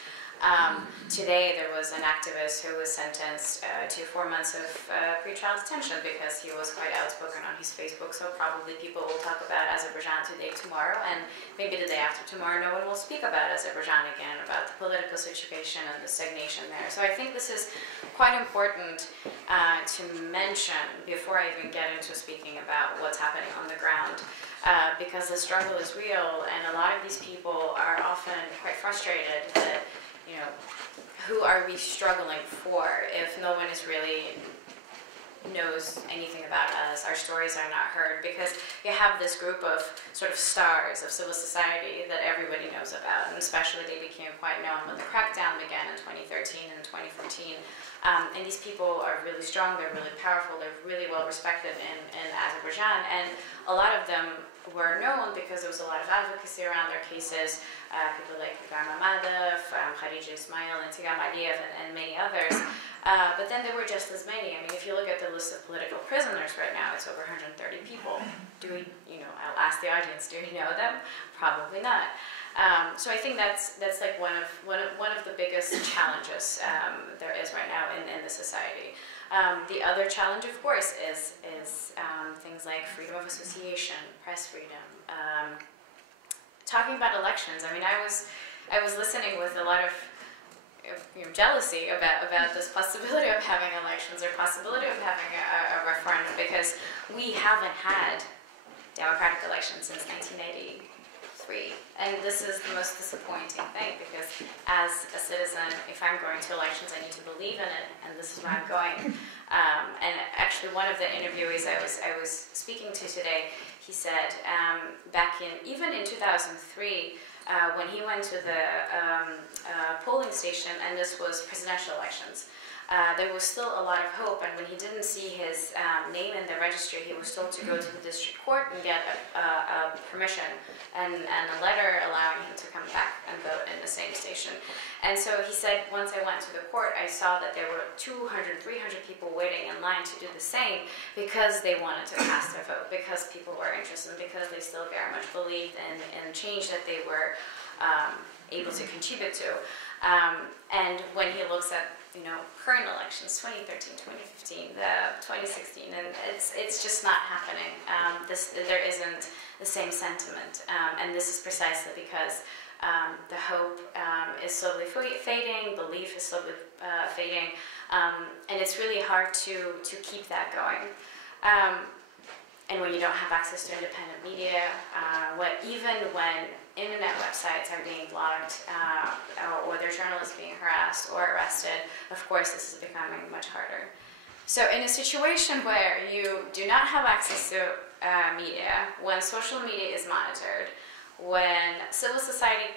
Today there was an activist who was sentenced to 4 months of pretrial detention because he was quite outspoken on his Facebook, so probably people will talk about Azerbaijan today, tomorrow, and maybe the day after tomorrow no one will speak about Azerbaijan again, about the political situation and the stagnation there. So I think this is quite important to mention before I even get into speaking about what's happening on the ground. Because the struggle is real, and a lot of these people are often quite frustrated that, who are we struggling for if no one is really knows anything about us, our stories are not heard, because you have this group of sort of stars of civil society that everybody knows about, and especially they became quite known when the crackdown began in 2013 and 2014. And these people are really strong, they're really powerful, they're really well respected in Azerbaijan, and a lot of them were known because there was a lot of advocacy around their cases, people like Ilgar Mammadov, Khadija Ismail, and Tigran Aliyev, and many others. But then there were just as many. I mean, if you look at the list of political prisoners right now, it's over 130 people. Do we, I'll ask the audience, do you know them? Probably not. So I think that's like one of the biggest challenges there is right now in the society. The other challenge, of course, is things like freedom of association, press freedom. Talking about elections, I mean, I was listening with a lot of jealousy about this possibility of having elections or possibility of having a referendum, because we haven't had democratic elections since 1983. And this is the most disappointing thing, because as a citizen, if I'm going to elections, I need to believe in it, and this is where I'm going. And actually, one of the interviewees I was speaking to today, he said even in 2003, when he went to the polling station, and this was presidential elections, there was still a lot of hope, and when he didn't see his name in the registry, he was told to go to the district court and get a permission and a letter allowing him to come back and vote in the same station. And so he said, once I went to the court, I saw that there were 200, 300 people waiting in line to do the same because they wanted to cast their vote, because people were interested, because they still very much believed in change that they were able to contribute to. And when he looks at current elections, 2013, 2015, 2016, and it's just not happening. There isn't the same sentiment, and this is precisely because the hope is slowly fading, belief is slowly fading, and it's really hard to keep that going. And when you don't have access to independent media, even when internet websites are being blocked, or their journalists being harassed or arrested, of course this is becoming much harder. So in a situation where you do not have access to media, when social media is monitored, when civil society,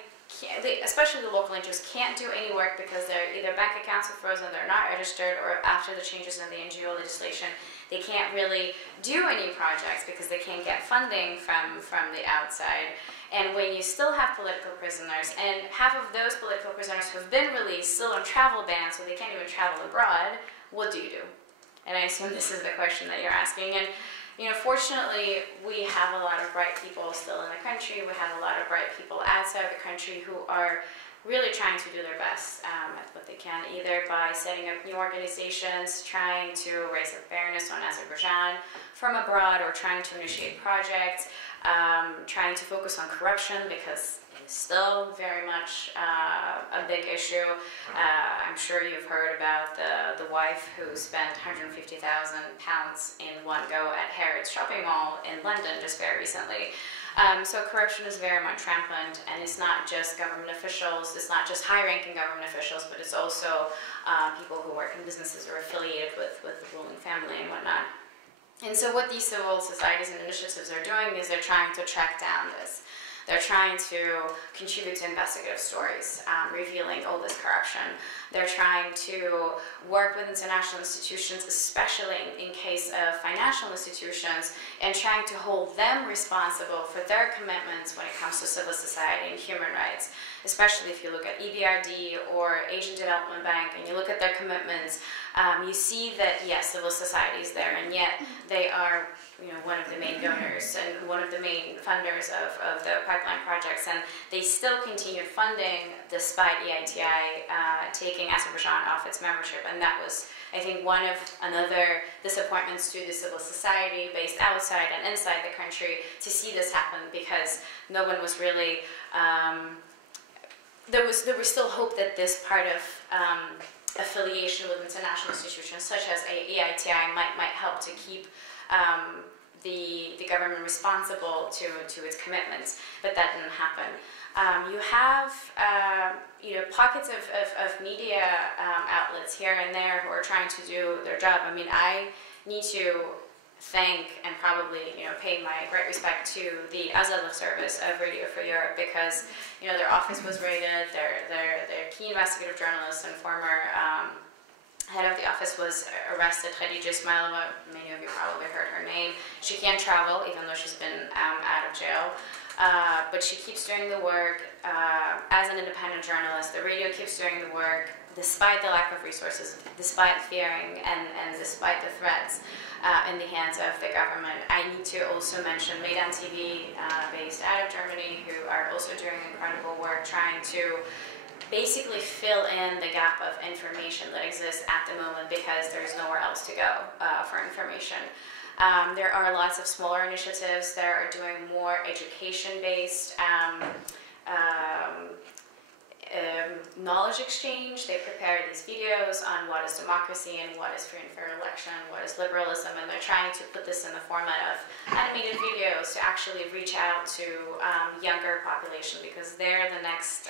especially the local NGOs, can't do any work because their either bank accounts are frozen, they're not registered, or after the changes in the NGO legislation, they can't really do any projects because they can't get funding from the outside. And when you still have political prisoners, and half of those political prisoners who have been released still on travel bans, so they can't even travel abroad, what do you do? And I assume this is the question that you're asking. And fortunately, we have a lot of bright people still in the country. We have a lot of bright people outside the country who are really trying to do their best at what they can, either by setting up new organizations, trying to raise awareness on Azerbaijan from abroad, or trying to initiate projects, trying to focus on corruption, because it's still very much a big issue. I'm sure you've heard about the wife who spent £150,000 in one go at Harrods shopping mall in London just very recently. So corruption is very much rampant, and it's not just government officials, it's not just high-ranking government officials, but it's also people who work in businesses or affiliated with the ruling family and whatnot. And so what these civil societies and initiatives are doing is they're trying to track down this. They're trying to contribute to investigative stories, revealing all this corruption. They're trying to work with international institutions, especially in case of financial institutions, and trying to hold them responsible for their commitments when it comes to civil society and human rights. Especially if you look at EBRD or Asian Development Bank and you look at their commitments, you see that, yes, civil society is there, and yet they are one of the main donors and one of the main funders of the pipeline projects, and they still continued funding despite EITI taking Azerbaijan off its membership. And that was, I think, one of another disappointments to the civil society based outside and inside the country to see this happen, because no one was really there was still hope that this part of affiliation with international institutions such as EITI might help to keep the government responsible to its commitments, but that didn't happen. You have pockets of media outlets here and there who are trying to do their job. I mean, I need to thank and probably pay my great respect to the Azadlık service of Radio Free Europe, because their office was raided. Their key investigative journalist and former head of the office was arrested. Khadija Ismailova, many of you probably heard her name. She can't travel, even though she's been out of jail. But she keeps doing the work as an independent journalist. The radio keeps doing the work despite the lack of resources, despite fearing, and despite the threats in the hands of the government. I need to also mention Meydan TV, based out of Germany, who are also doing incredible work trying to basically fill in the gap of information that exists at the moment, because there's nowhere else to go for information. There are lots of smaller initiatives that are doing more education-based knowledge exchange. They prepare these videos on what is democracy and what is free and fair election, what is liberalism, and they're trying to put this in the format of animated videos to actually reach out to younger population, because they're the next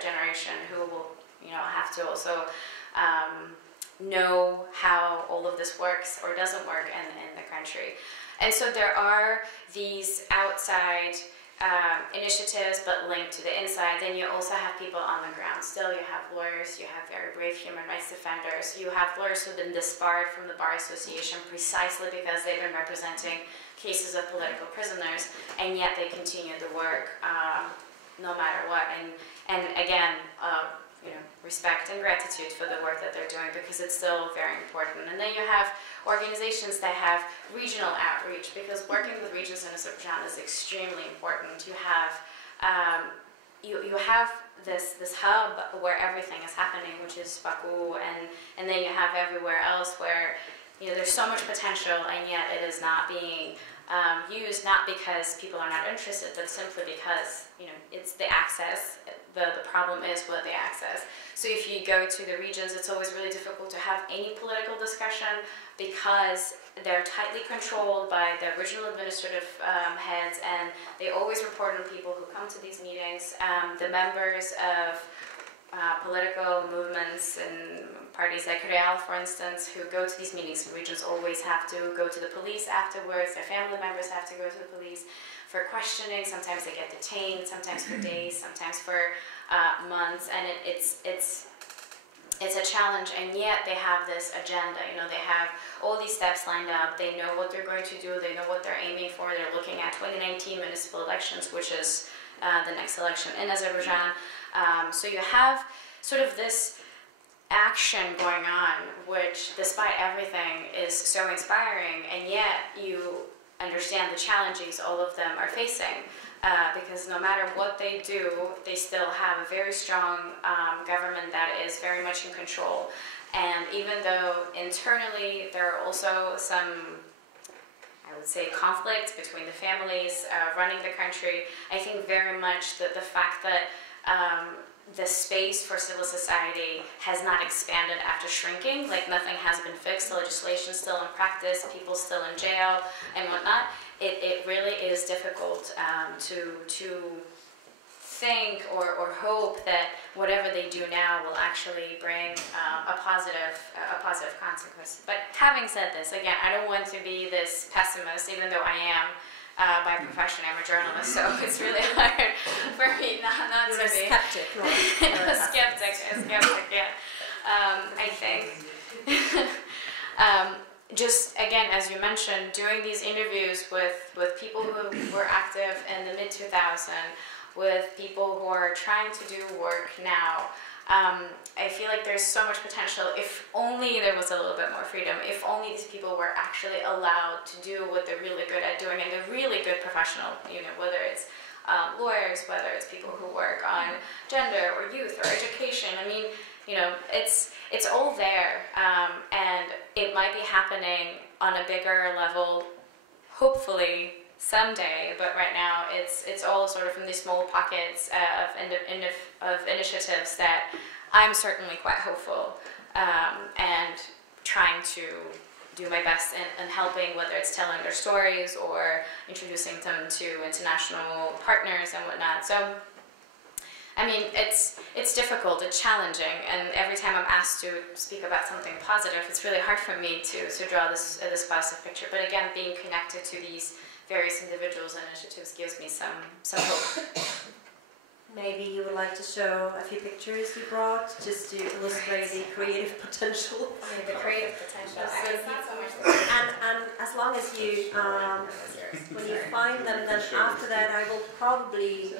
generation who will have to also know how all of this works or doesn't work in the country. And so there are these outside initiatives but linked to the inside, then you also have people on the ground. Still, you have lawyers, you have very brave human rights defenders, you have lawyers who've been disbarred from the Bar Association precisely because they've been representing cases of political prisoners, and yet they continue the work no matter what. And again, respect and gratitude for the work that they're doing, because it's still very important. And then you have organizations that have regional outreach, because working with regions in Azerbaijan is extremely important. You have you have this hub where everything is happening, which is Baku, and then you have everywhere else where there's so much potential, and yet it is not being used, not because people are not interested, but simply because it's the access. The problem is with the access. So if you go to the regions, it's always really difficult to have any political discussion, because they're tightly controlled by the regional administrative heads, and they always report on people who come to these meetings. The members of political movements and parties like Real, for instance, who go to these meetings in regions always have to go to the police afterwards. Their family members have to go to the police for questioning. Sometimes they get detained, sometimes for days, sometimes for months, and it's a challenge. And yet they have this agenda. They have all these steps lined up. They know what they're going to do. They know what they're aiming for. They're looking at 2019 municipal elections, which is the next election in Azerbaijan. So you have sort of this action going on, which, despite everything, is so inspiring, and yet you understand the challenges all of them are facing, because no matter what they do, they still have a very strong government that is very much in control. And even though internally there are also some, I would say, conflicts between the families running the country, I think very much that the fact that the space for civil society has not expanded after shrinking, like nothing has been fixed, the legislation is still in practice, people still in jail and whatnot, it really is difficult to think or hope that whatever they do now will actually bring a positive consequence. But having said this, again, I don't want to be this pessimist, even though I am. By profession, I'm a journalist, so it's really hard for me not to be. You're a skeptic, right? A skeptic, yeah. I think, just again, as you mentioned, doing these interviews with people who were active in the mid-2000s, with people who are trying to do work now, I feel like there's so much potential if only there was a little bit more freedom, if only these people were actually allowed to do what they're really good at doing, and they're really good professional, whether it's lawyers, whether it's people who work on gender or youth or education. I mean, it's all there, and it might be happening on a bigger level, hopefully, someday, but right now it's all sort of from these small pockets of initiatives that I'm certainly quite hopeful, and trying to do my best in helping, whether it's telling their stories or introducing them to international partners and whatnot. So I mean, it's difficult, it's challenging, and every time I'm asked to speak about something positive, it's really hard for me to draw this positive picture. But again, being connected to these various individuals and initiatives gives me some hope. Maybe you would like to show a few pictures you brought, just to illustrate the creative potential. The creative potential. And as long as you, when you find them, then after that I will probably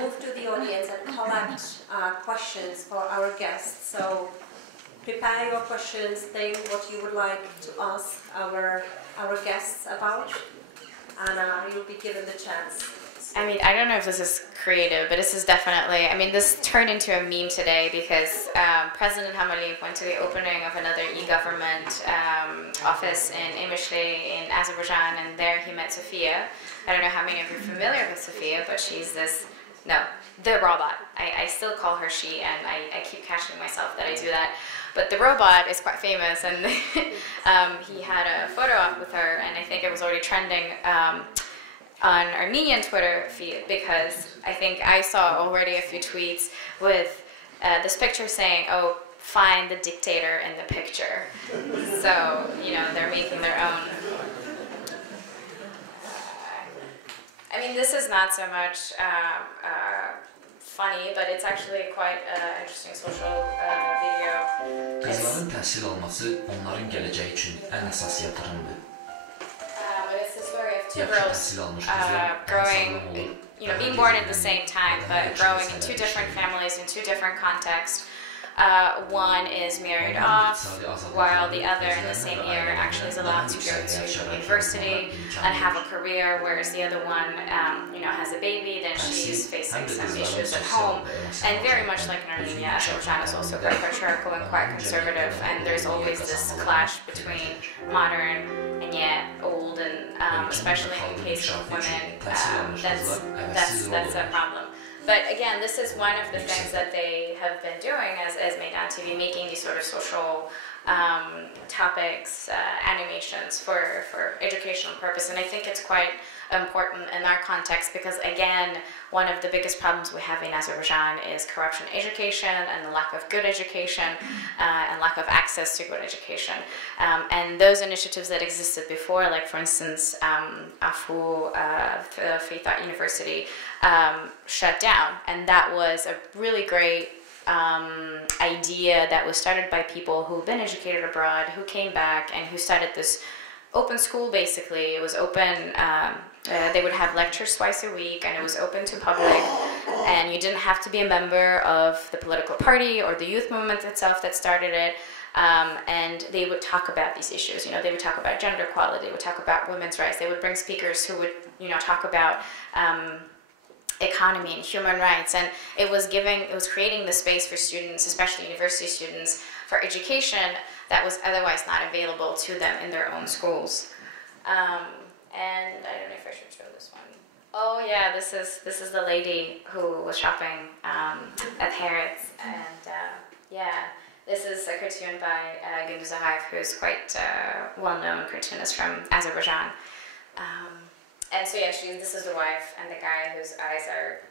move to the audience and collect questions for our guests. So prepare your questions, think what you would like to ask our guests about, and you'll be given the chance. I mean, I don't know if this is creative, but this is definitely, I mean, this turned into a meme today because President Havel went to the opening of another e-government office in Imishli in Azerbaijan, and there he met Sophia. I don't know how many of you are familiar with Sophia, but she's the robot. I still call her she, and I keep catching myself that I do that. But the robot is quite famous, and he had a photo up with her, and I think it was already trending on Armenian Twitter feed, because I think I saw already a few tweets with this picture saying, oh, find the dictator in the picture. So, they're making their own. I mean, this is not so much funny, but it's actually quite an interesting social video. Qızların təhsil alması onların gələcəyi üçün ən əsas yatırımdır. But it's the story of two girls growing, being born at the same time, but growing in two different families, in two different contexts. One is married off, while the other in the same year actually is allowed to go to university and have a career, whereas the other one, has a baby, then she's facing some issues at home. And very much like in Armenia, Azerbaijan is also quite patriarchal and quite conservative, and there's always this clash between modern and yet old, and especially in the case of women, that's a problem. But again, this is one of the things that they have been doing as Meydan TV, making these sort of social topics, animations for educational purpose. And I think it's quite important in our context because, again, one of the biggest problems we have in Azerbaijan is corruption in education and the lack of good education and lack of access to good education. And those initiatives that existed before, like for instance, Afu Feythat University shut down, and that was a really great idea that was started by people who've been educated abroad, who came back and who started this open school. Basically, it was open. They would have lectures twice a week, and it was open to public, and you didn't have to be a member of the political party or the youth movement itself that started it. And they would talk about these issues. They would talk about gender equality, they would talk about women's rights, they would bring speakers who would, talk about economy and human rights, and it was creating the space for students, especially university students, for education that was otherwise not available to them in their own schools. And I don't know if I should show this one. Oh yeah, this is the lady who was shopping at Harrods, and this is a cartoon by Gündüz, who's quite a well-known cartoonist from Azerbaijan. And so this is the wife, and the guy whose eyes are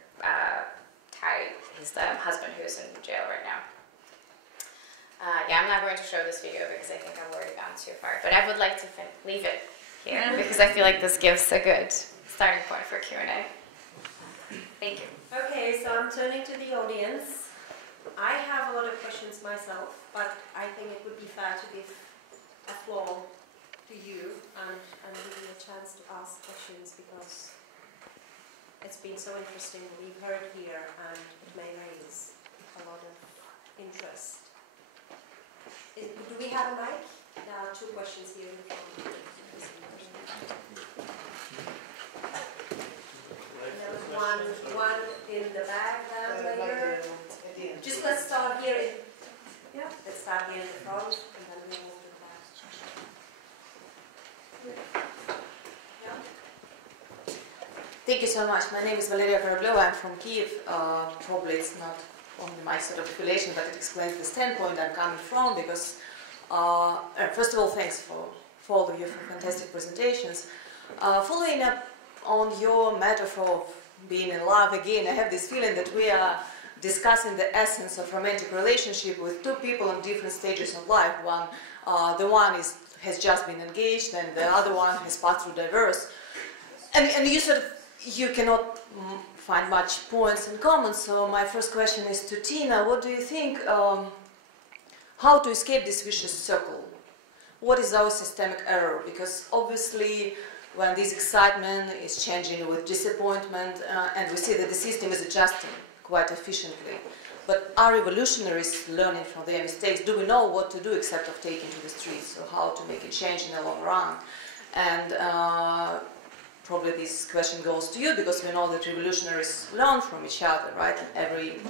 tied, he's the husband who's in jail right now. I'm not going to show this video because I think I've already gone too far, but I would like to leave it here because I feel like this gives a good starting point for Q&A. Thank you. Okay, so I'm turning to the audience. I have a lot of questions myself, but I think it would be fair to give a floor to you and give you a chance to ask questions because it's been so interesting what we've heard here, and it may raise a lot of interest. Do we have a mic? There are two questions here in the front. There was one in the back down later. Just let's start here. Let's start here in the front and then we move to the back. Thank you so much. My name is Valeria Karablova. I'm from Kiev. Probably it's not only my sort of affiliation, but it explains the standpoint I'm coming from because, first of all, thanks for all of you for fantastic presentations. Following up on your metaphor of being in love again, I have this feeling that we are discussing the essence of romantic relationship with two people in different stages of life. The one has just been engaged, and the other one has passed through divorce. And you cannot find much points in common. So my first question is to Tina. What do you think? How to escape this vicious circle? What is our systemic error? Because obviously, when this excitement is changing with disappointment, and we see that the system is adjusting quite efficiently. But are revolutionaries learning from their mistakes? Do we know what to do except of taking to the streets? So how to make a change in the long run? And probably this question goes to you because we know that revolutionaries learn from each other, right? And every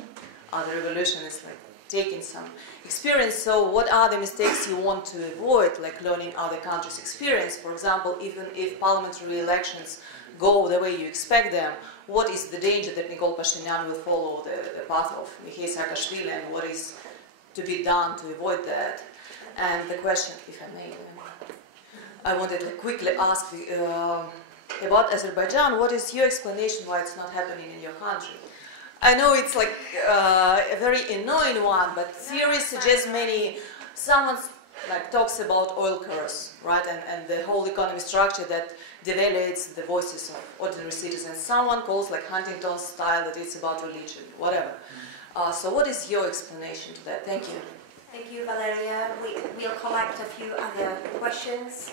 other revolution is like taking some experience. So what are the mistakes you want to avoid, like learning other countries' experience? For example, even if parliamentary elections go the way you expect them, what is the danger that Nikol Pashinyan will follow the path of Mikayel Zolyan, and what is to be done to avoid that? And the question, if I may, I wanted to quickly ask about Azerbaijan. What is your explanation why it's not happening in your country? I know it's like a very annoying one, but theory suggests someone like talks about oil curse, right, and the whole economy structure that devaluates the voices of ordinary citizens. Someone calls like Huntington's style that it's about religion, whatever. So what is your explanation to that? Thank you. Thank you, Valeria. We'll collect a few other questions.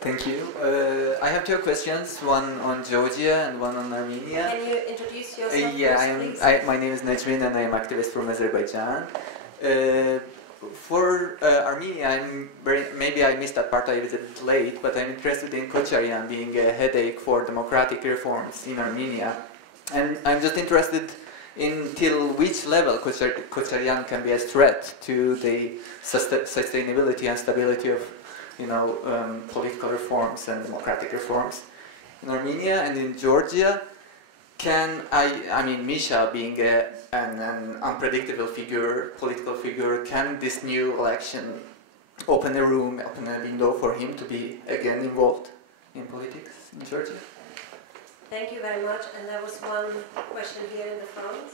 Thank you. I have two questions, one on Georgia and one on Armenia. Can you introduce yourself please? My name is Najrin and I am activist from Azerbaijan. For Armenia, maybe I missed that part, I was a bit late, but I'm interested in Kocharyan being a headache for democratic reforms in Armenia. And I'm just interested in till which level Kocharyan can be a threat to the sustainability and stability of political reforms and democratic reforms in Armenia. And in Georgia, I mean, Misha being an unpredictable figure, political figure, can this new election open a window for him to be again involved in politics in Georgia? Thank you very much. And there was one question here in the front.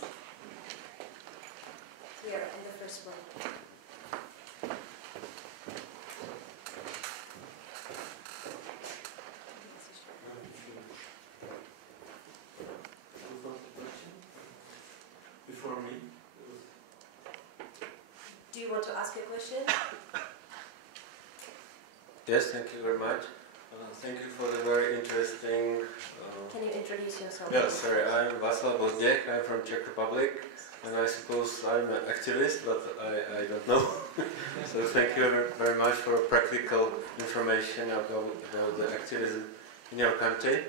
Here, in the first row. Before me. Do you want to ask a question? Yes, thank you very much. Thank you for the very interesting... Can you introduce yourself? Yeah, sorry, I'm Václav. I'm from Czech Republic, and I suppose I'm an activist, but I don't know. So thank you very much for practical information about the activism in your country.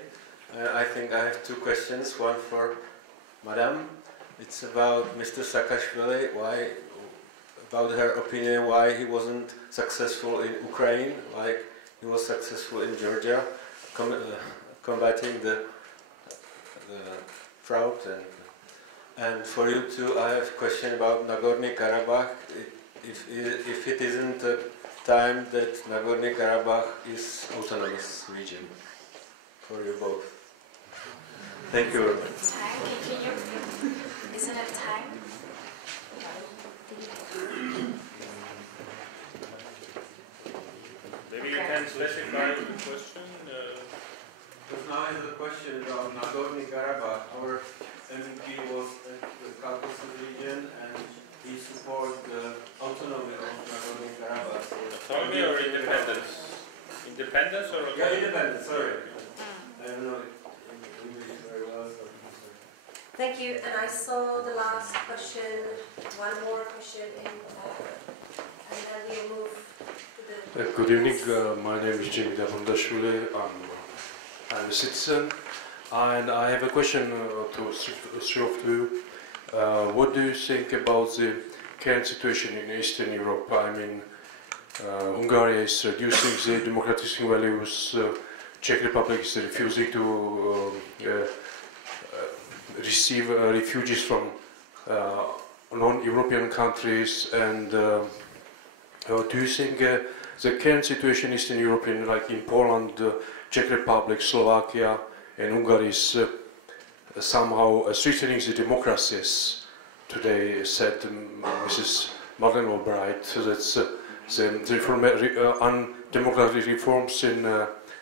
I think I have two questions, one for Madam. It's about Mr. Saakashvili, about her opinion why he wasn't successful in Ukraine, like he was successful in Georgia, combating the fraud. And for you too, I have a question about Nagorno-Karabakh. If it isn't a time that Nagorno-Karabakh is autonomous region for you both. Thank you very much. Isn't it time? Maybe you can specify the question. Because now I have a question about Nagorno-Karabakh. Our MEP was at the Caucasus region and he supports the autonomy of Nagorno-Karabakh. So Autonomy or independence? Independence or autonomy? Yeah, independence, sorry. I don't know English very well. So Thank you. And I saw the last question, one more question in and then we'll move to the... Good evening, my name is Yerevan Press Club. I'm a citizen, and I have a question to three of you. What do you think about the current situation in Eastern Europe? I mean, Hungary is reducing the democratic values, Czech Republic is refusing to receive refugees from non-European countries, and do you think the current situation in Eastern Europe, like in Poland, Czech Republic, Slovakia and Hungary is somehow threatening the democracies? Today said Mrs. Madeleine Albright that the undemocratic reforms in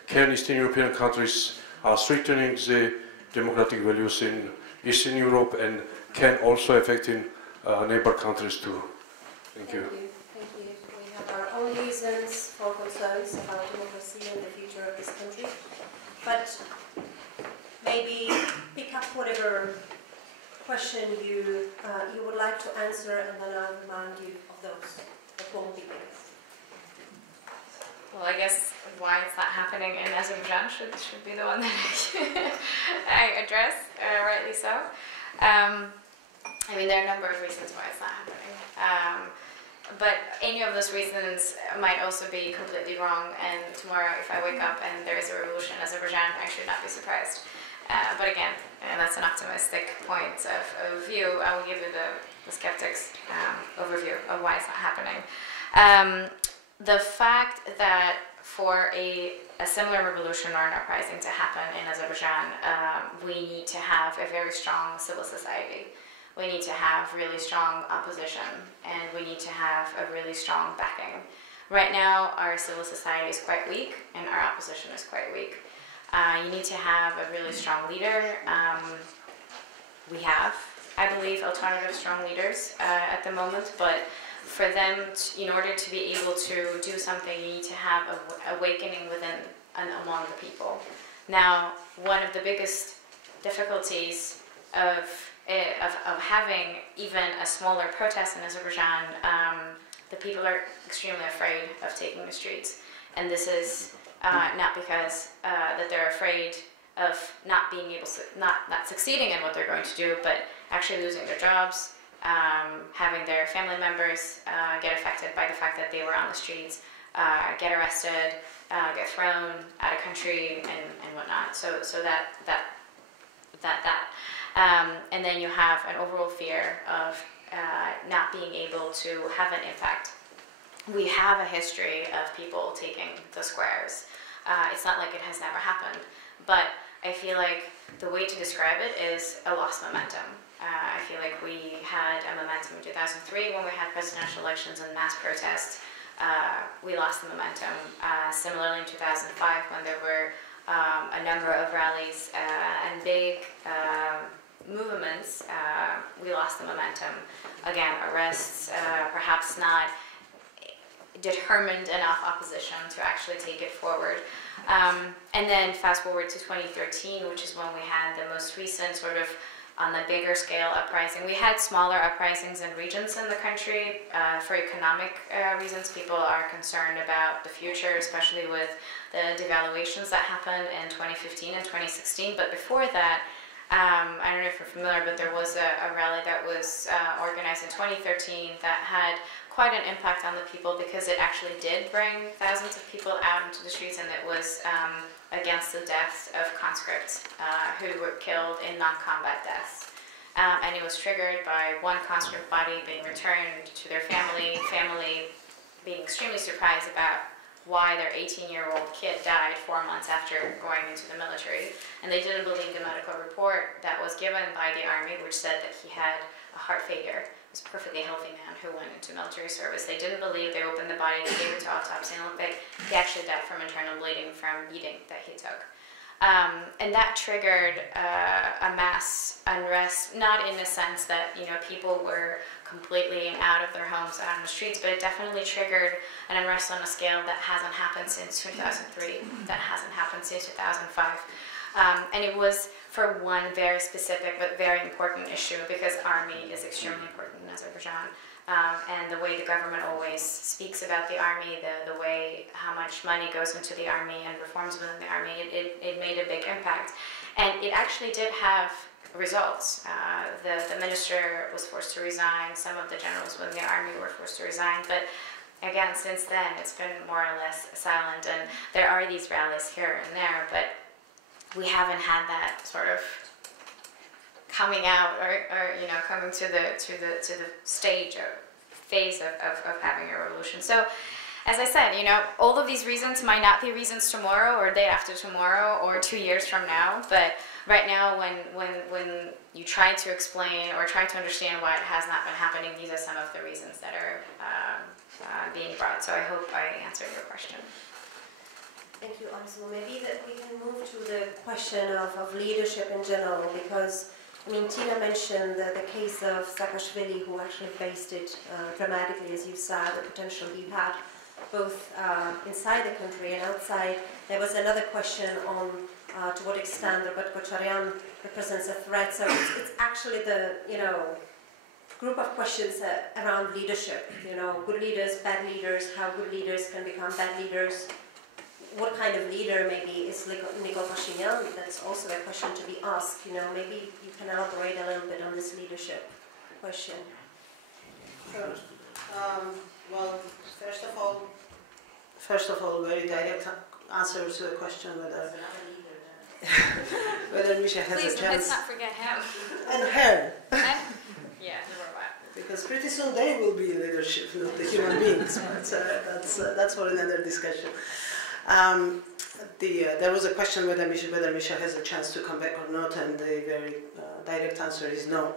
current Eastern European countries are threatening the democratic values in Eastern Europe and can also affect in neighbor countries too. Thank you. Thank you. We have our own reasons for concerns about democracy and the future of this country, but maybe pick up whatever question you would like to answer, and then I'll remind you of those that won't be things. Well, I guess why it's not happening in Azerbaijan should be the one that I address, rightly so. I mean, there are a number of reasons why it's not happening. But any of those reasons might also be completely wrong, and tomorrow if I wake up and there is a revolution in Azerbaijan, I should not be surprised. But again, that's an optimistic point of view. I will give you the skeptics' overview of why it's not happening. The fact that for a similar revolution or an uprising to happen in Azerbaijan, we need to have a very strong civil society. we need to have really strong opposition, and we need to have a really strong backing. Right now, our civil society is quite weak, and our opposition is quite weak. You need to have a really strong leader. We have, I believe, alternative strong leaders at the moment, but for them, in order to be able to do something, you need to have an awakening within and among the people. Now, one of the biggest difficulties of having even a smaller protest in Azerbaijan, the people are extremely afraid of taking the streets, and this is not because that they're afraid of not being able to, not succeeding in what they're going to do, but actually losing their jobs, having their family members get affected by the fact that they were on the streets, get arrested, get thrown out of country, and whatnot. So that. And then you have an overall fear of not being able to have an impact. We have a history of people taking the squares. It's not like it has never happened, but I feel like the way to describe it is a lost momentum. I feel like we had a momentum in 2003 when we had presidential elections and mass protests. We lost the momentum. Similarly in 2005 when there were a number of rallies and big movements, we lost the momentum. Again, arrests, perhaps not determined enough opposition to actually take it forward. And then fast forward to 2013, which is when we had the most recent sort of on the bigger scale uprising. We had smaller uprisings in regions in the country for economic reasons. People are concerned about the future, especially with the devaluations that happened in 2015 and 2016. But before that, I don't know if you're familiar, but there was a rally that was organized in 2013 that had quite an impact on the people because it actually did bring thousands of people out into the streets, and it was against the deaths of conscripts who were killed in non-combat deaths. And it was triggered by one conscript body being returned to their family being extremely surprised about why their 18-year-old kid died 4 months after going into the military. And they didn't believe the medical report that was given by the army, which said that he had a heart failure. He was a perfectly healthy man who went into military service. They didn't believe. They opened the body, they gave it to autopsy, and looked like he actually died from internal bleeding from beating that he took. And that triggered a mass unrest, not in the sense that people were completely out of their homes, out on the streets, but it definitely triggered an unrest on a scale that hasn't happened since 2003, that hasn't happened since 2005. And it was for one very specific but very important issue, because army is extremely important in Azerbaijan. And the way the government always speaks about the army, the way how much money goes into the army and reforms within the army, it made a big impact. And it actually did have results. The minister was forced to resign, some of the generals within the army were forced to resign, but again, since then, it's been more or less silent, and there are these rallies here and there, but we haven't had that sort of coming out or coming to the stage or phase of having a revolution. So, as I said, all of these reasons might not be reasons tomorrow or day after tomorrow or 2 years from now, but right now when you try to explain or try to understand why it has not been happening, these are some of the reasons that are being brought. So I hope I answered your question. Thank you, Arzu. Maybe that we can move to the question of leadership in general, because Tina mentioned the case of Saakashvili, who actually faced it dramatically, as you said, the potential he had both inside the country and outside. There was another question on to what extent Robert Kocharian represents a threat. So it's actually the group of questions around leadership. Good leaders, bad leaders, how good leaders can become bad leaders. What kind of leader maybe is Nikol Pashinyan? That's also a question to be asked. Maybe you can elaborate a little bit on this leadership question. Sure. Well, first of all, very direct answer to the question whether Misha has a chance. Please, let's not forget him. And her. Yeah, never mind. Because pretty soon they will be leadership, not the human beings. But that's for another discussion. there was a question whether Misha has a chance to come back or not, and the very direct answer is no.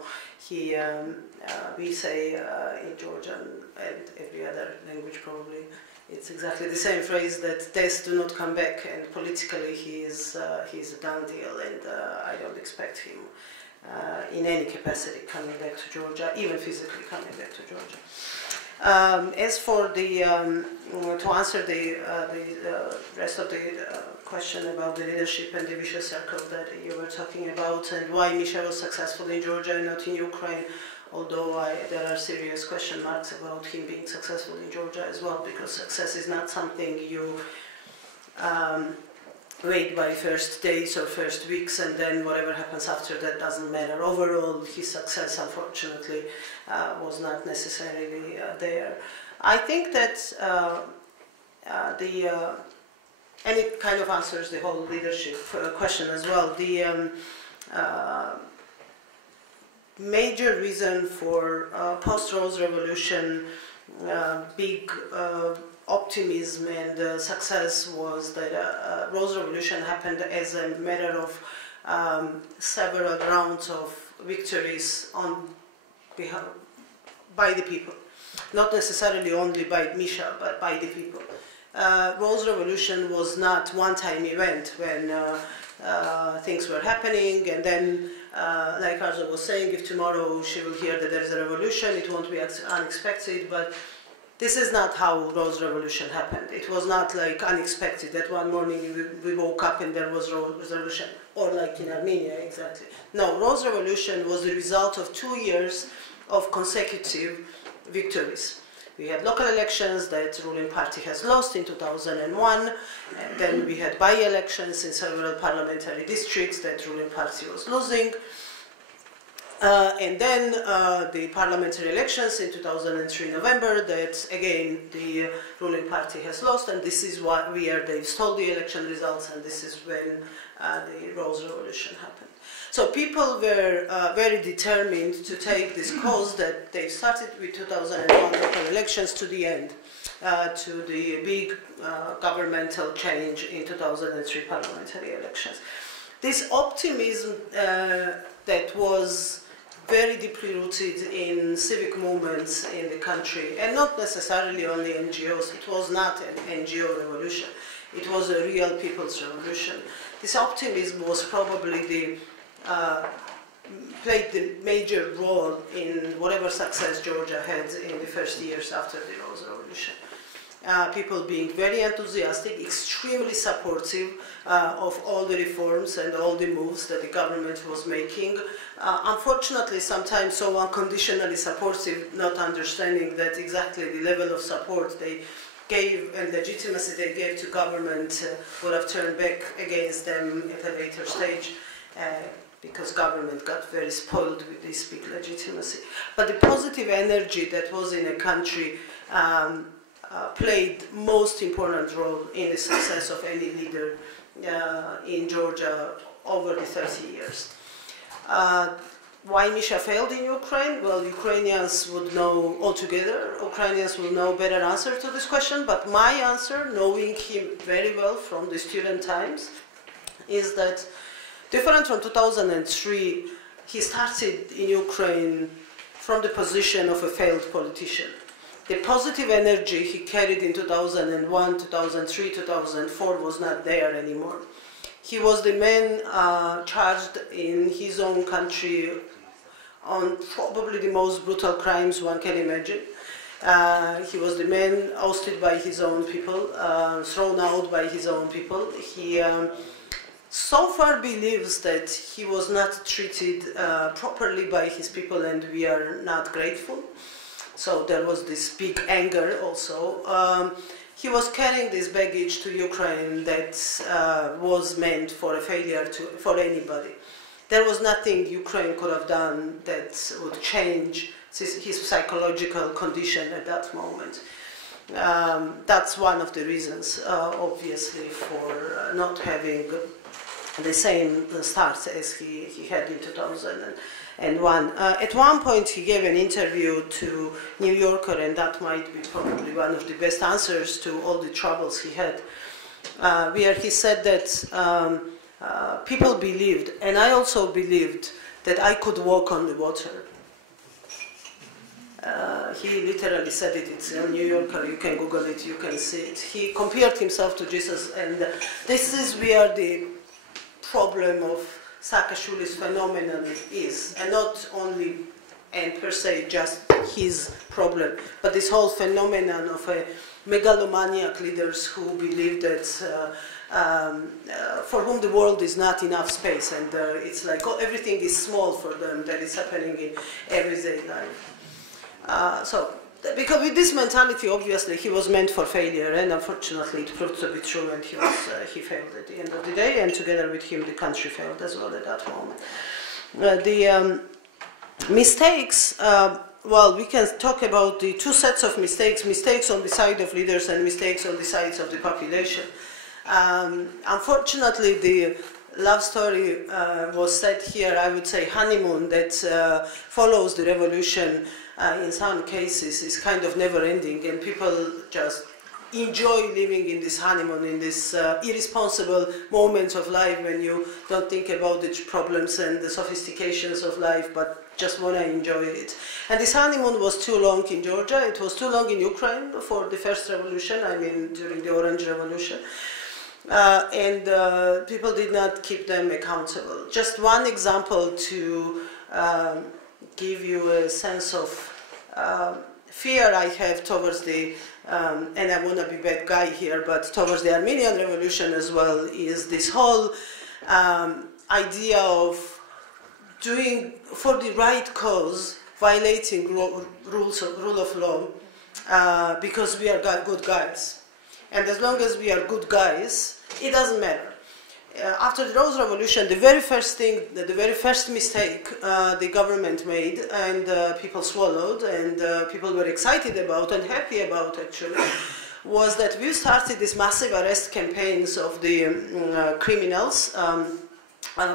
We say in Georgian and every other language probably, it's exactly the same phrase that deaths do not come back, and politically he's a done deal, and I don't expect him in any capacity coming back to Georgia, even physically coming back to Georgia. As for the, to answer the rest of the question about the leadership and the vicious circle that you were talking about, and why Misha was successful in Georgia and not in Ukraine, although there are serious question marks about him being successful in Georgia as well, because success is not something you wait by first days or first weeks, and then whatever happens after that doesn't matter. Overall, his success, unfortunately, was not necessarily there. I think that and it kind of answers the whole leadership question as well. The major reason for post-Rose Revolution big optimism and success was that Rose Revolution happened as a matter of several rounds of victories by the people. Not necessarily only by Misha, but by the people. Rose Revolution was not one-time event when things were happening, and then, like Arzu was saying, if tomorrow she will hear that there is a revolution, it won't be unexpected, but this is not how Rose Revolution happened. It was not like unexpected that one morning we woke up and there was Rose Revolution, or like in Armenia, exactly. No, Rose Revolution was the result of 2 years of consecutive victories. We had local elections that the ruling party has lost in 2001, and then we had by-elections in several parliamentary districts that the ruling party was losing. And then the parliamentary elections in 2003 November that again the ruling party has lost, and this is where they stole the election results, and this is when the Rose Revolution happened. So people were very determined to take this cause that they started with 2001 local elections to the end, to the big governmental change in 2003 parliamentary elections. This optimism that was very deeply rooted in civic movements in the country, and not necessarily only NGOs. It was not an NGO revolution. It was a real people's revolution. This optimism was probably played the major role in whatever success Georgia had in the first years after the Rose Revolution. People being very enthusiastic, extremely supportive of all the reforms and all the moves that the government was making. Unfortunately, sometimes so unconditionally supportive, not understanding that exactly the level of support they gave and legitimacy they gave to government would have turned back against them at a later stage, because government got very spoiled with this big legitimacy. But the positive energy that was in a country played most important role in the success of any leader in Georgia over the 30 years. Why Misha failed in Ukraine? Well, Ukrainians would know altogether. Ukrainians will know better answer to this question, but my answer, knowing him very well from the student times, is that different from 2003, he started in Ukraine from the position of a failed politician. The positive energy he carried in 2001, 2003, 2004 was not there anymore. He was the man charged in his own country on probably the most brutal crimes one can imagine. He was the man ousted by his own people, thrown out by his own people. He so far believes that he was not treated properly by his people, and we are not grateful. So there was this big anger also. He was carrying this baggage to Ukraine that was meant for a failure for anybody. There was nothing Ukraine could have done that would change his psychological condition at that moment. That's one of the reasons, obviously, for not having the same start as he had in 2001. At one point he gave an interview to New Yorker, and that might be probably one of the best answers to all the troubles he had. where he said that people believed, and I also believed, that I could walk on the water. He literally said it. It's in New Yorker. You can Google it. You can see it. He compared himself to Jesus, and this is where the problem of Saakashvili's phenomenon is, and not only and per se just his problem, but this whole phenomenon of a megalomaniac leaders who believe that for whom the world is not enough space, and it's like everything is small for them, that is happening in everyday life. So, because with this mentality, obviously, he was meant for failure, and unfortunately it proved to be true, and he failed at the end of the day, and together with him the country failed as well at that moment. The mistakes, well, we can talk about the two sets of mistakes, mistakes on the side of leaders and mistakes on the sides of the population. Unfortunately, the love story was set here, I would say honeymoon, that follows the revolution in some cases is kind of never-ending, and people just enjoy living in this honeymoon, in this irresponsible moments of life when you don't think about the problems and the sophistications of life, but just want to enjoy it. And this honeymoon was too long in Georgia, it was too long in Ukraine for the first revolution, I mean during the Orange Revolution. And people did not keep them accountable. Just one example to give you a sense of fear I have towards the, and I want to be bad guy here, but towards the Armenian Revolution as well, is this whole idea of doing for the right cause, violating rule of law, because we are good guys. And as long as we are good guys, it doesn't matter. After the Rose Revolution, the very first thing, the very first mistake the government made, and people swallowed, and people were excited about and happy about actually, was that we started these massive arrest campaigns of the criminals,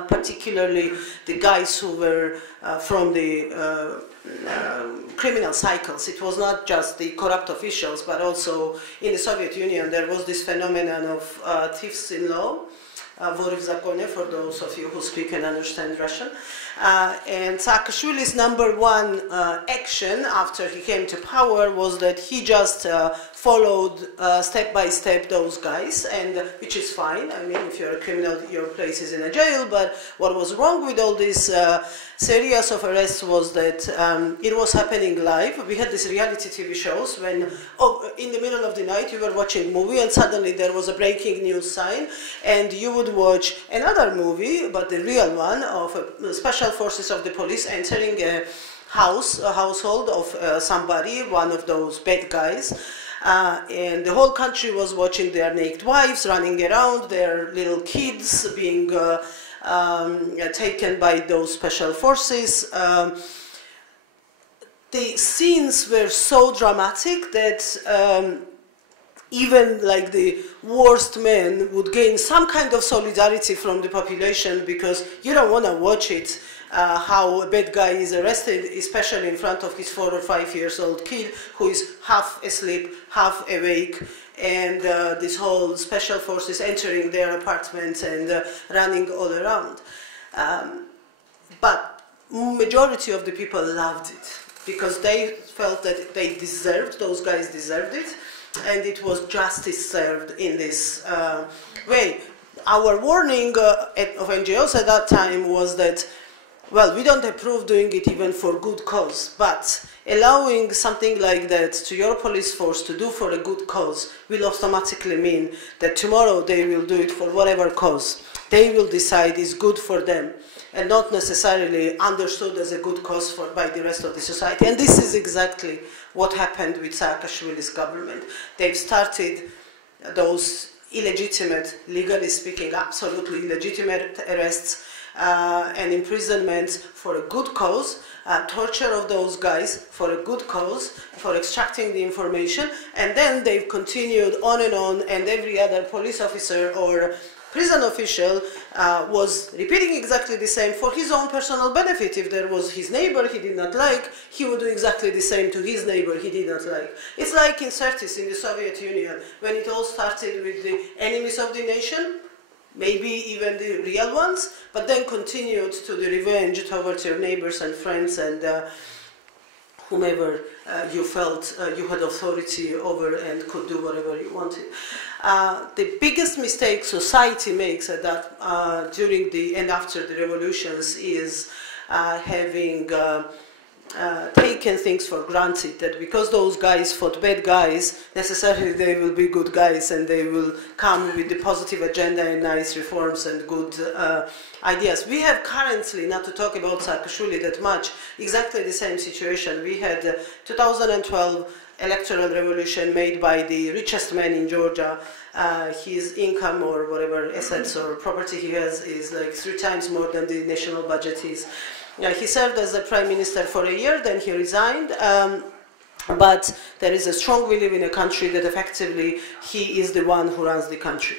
particularly the guys who were from the criminal cycles. It was not just the corrupt officials, but also in the Soviet Union there was this phenomenon of thieves in law, vory v zakone, for those of you who speak and understand Russian. And Saakashvili's number one action after he came to power was that he just followed step by step those guys, and which is fine. I mean, if you're a criminal, your place is in a jail. But what was wrong with all this series of arrests was that it was happening live. We had these reality TV shows when, in the middle of the night, you were watching a movie, and suddenly there was a breaking news sign, and you would watch another movie, but the real one, of special forces of the police entering a household of somebody, one of those bad guys. And the whole country was watching their naked wives running around, their little kids being taken by those special forces. The scenes were so dramatic that even like the worst men would gain some kind of solidarity from the population, because you don't want to watch it. How a bad guy is arrested, especially in front of his 4 or 5 years old kid who is half asleep, half awake, and this whole special forces entering their apartments and running all around. But majority of the people loved it because they felt that they deserved, those guys deserved it, and it was justice served in this way. Our warning of NGOs at that time was that, well, we don't approve doing it even for good cause, but allowing something like that to your police force to do for a good cause will automatically mean that tomorrow they will do it for whatever cause they will decide is good for them, and not necessarily understood as a good cause by the rest of the society. And this is exactly what happened with Saakashvili's government. They've started those illegitimate, legally speaking, absolutely illegitimate arrests, and imprisonment for a good cause, torture of those guys for a good cause, for extracting the information, and then they've continued on, and every other police officer or prison official was repeating exactly the same for his own personal benefit. If there was his neighbor he did not like, he would do exactly the same to his neighbor he did not like. It's like in 30s in the Soviet Union, when it all started with the enemies of the nation, maybe even the real ones, but then continued to the revenge towards your neighbors and friends and whomever you felt you had authority over and could do whatever you wanted. The biggest mistake society makes at that, during the and after the revolutions is having taken things for granted, that because those guys fought bad guys, necessarily they will be good guys and they will come with the positive agenda and nice reforms and good ideas. We have currently, not to talk about Saakashvili that much, exactly the same situation. We had 2012 electoral revolution made by the richest man in Georgia. His income or whatever assets or property he has is like 3 times more than the national budget is. He served as the prime minister for a year, then he resigned. But there is a strong belief in a country that effectively he is the one who runs the country.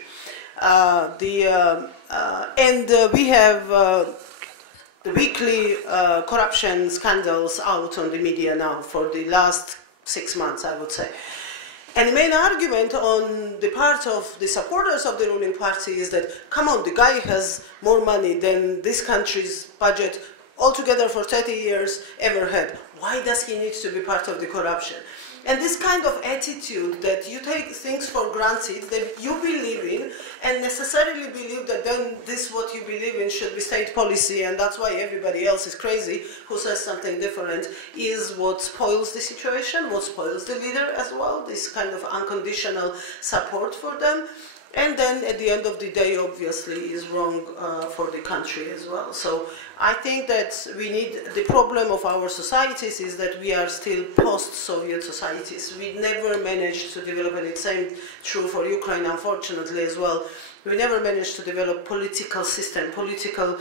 We have the weekly corruption scandals out on the media now for the last 6 months, I would say. And the main argument on the part of the supporters of the ruling party is that, come on, the guy has more money than this country's budget altogether for 30 years ever had. Why does he need to be part of the corruption? And this kind of attitude that you take things for granted, that you believe in, and necessarily believe that then this what you believe in should be state policy, and that's why everybody else is crazy who says something different, is what spoils the situation, what spoils the leader as well, this kind of unconditional support for them. And then at the end of the day, obviously, is wrong for the country as well. So I think that we need, the problem of our societies is that we are still post-Soviet societies. We never managed to develop, and it's same true for Ukraine, unfortunately, as well. We never managed to develop political system, political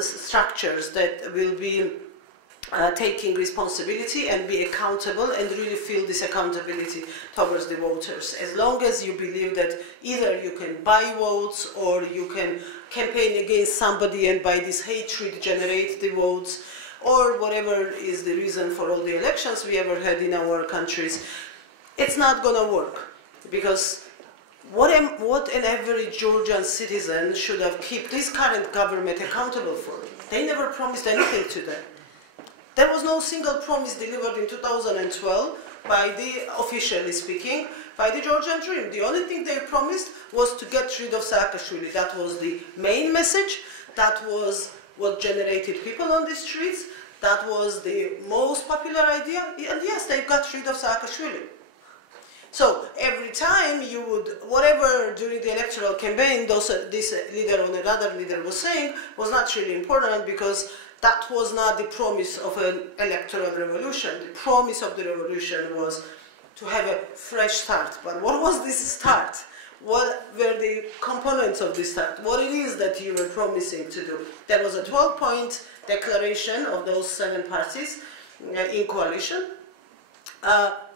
structures that will be taking responsibility and be accountable and really feel this accountability towards the voters. As long as you believe that either you can buy votes or you can campaign against somebody and by this hatred generate the votes, or whatever is the reason for all the elections we ever had in our countries, it's not going to work. Because what an average Georgian citizen should have kept this current government accountable for? They never promised anything to them. There was no single promise delivered in 2012 by the, officially speaking, by the Georgian Dream. The only thing they promised was to get rid of Saakashvili. That was the main message. That was what generated people on the streets. That was the most popular idea. And yes, they got rid of Saakashvili. So every time you would, whatever during the electoral campaign, this leader or another leader was saying was not really important, because that was not the promise of an electoral revolution. The promise of the revolution was to have a fresh start. But what was this start? What were the components of this start? What it is that you were promising to do? There was a 12-point declaration of those 7 parties in coalition,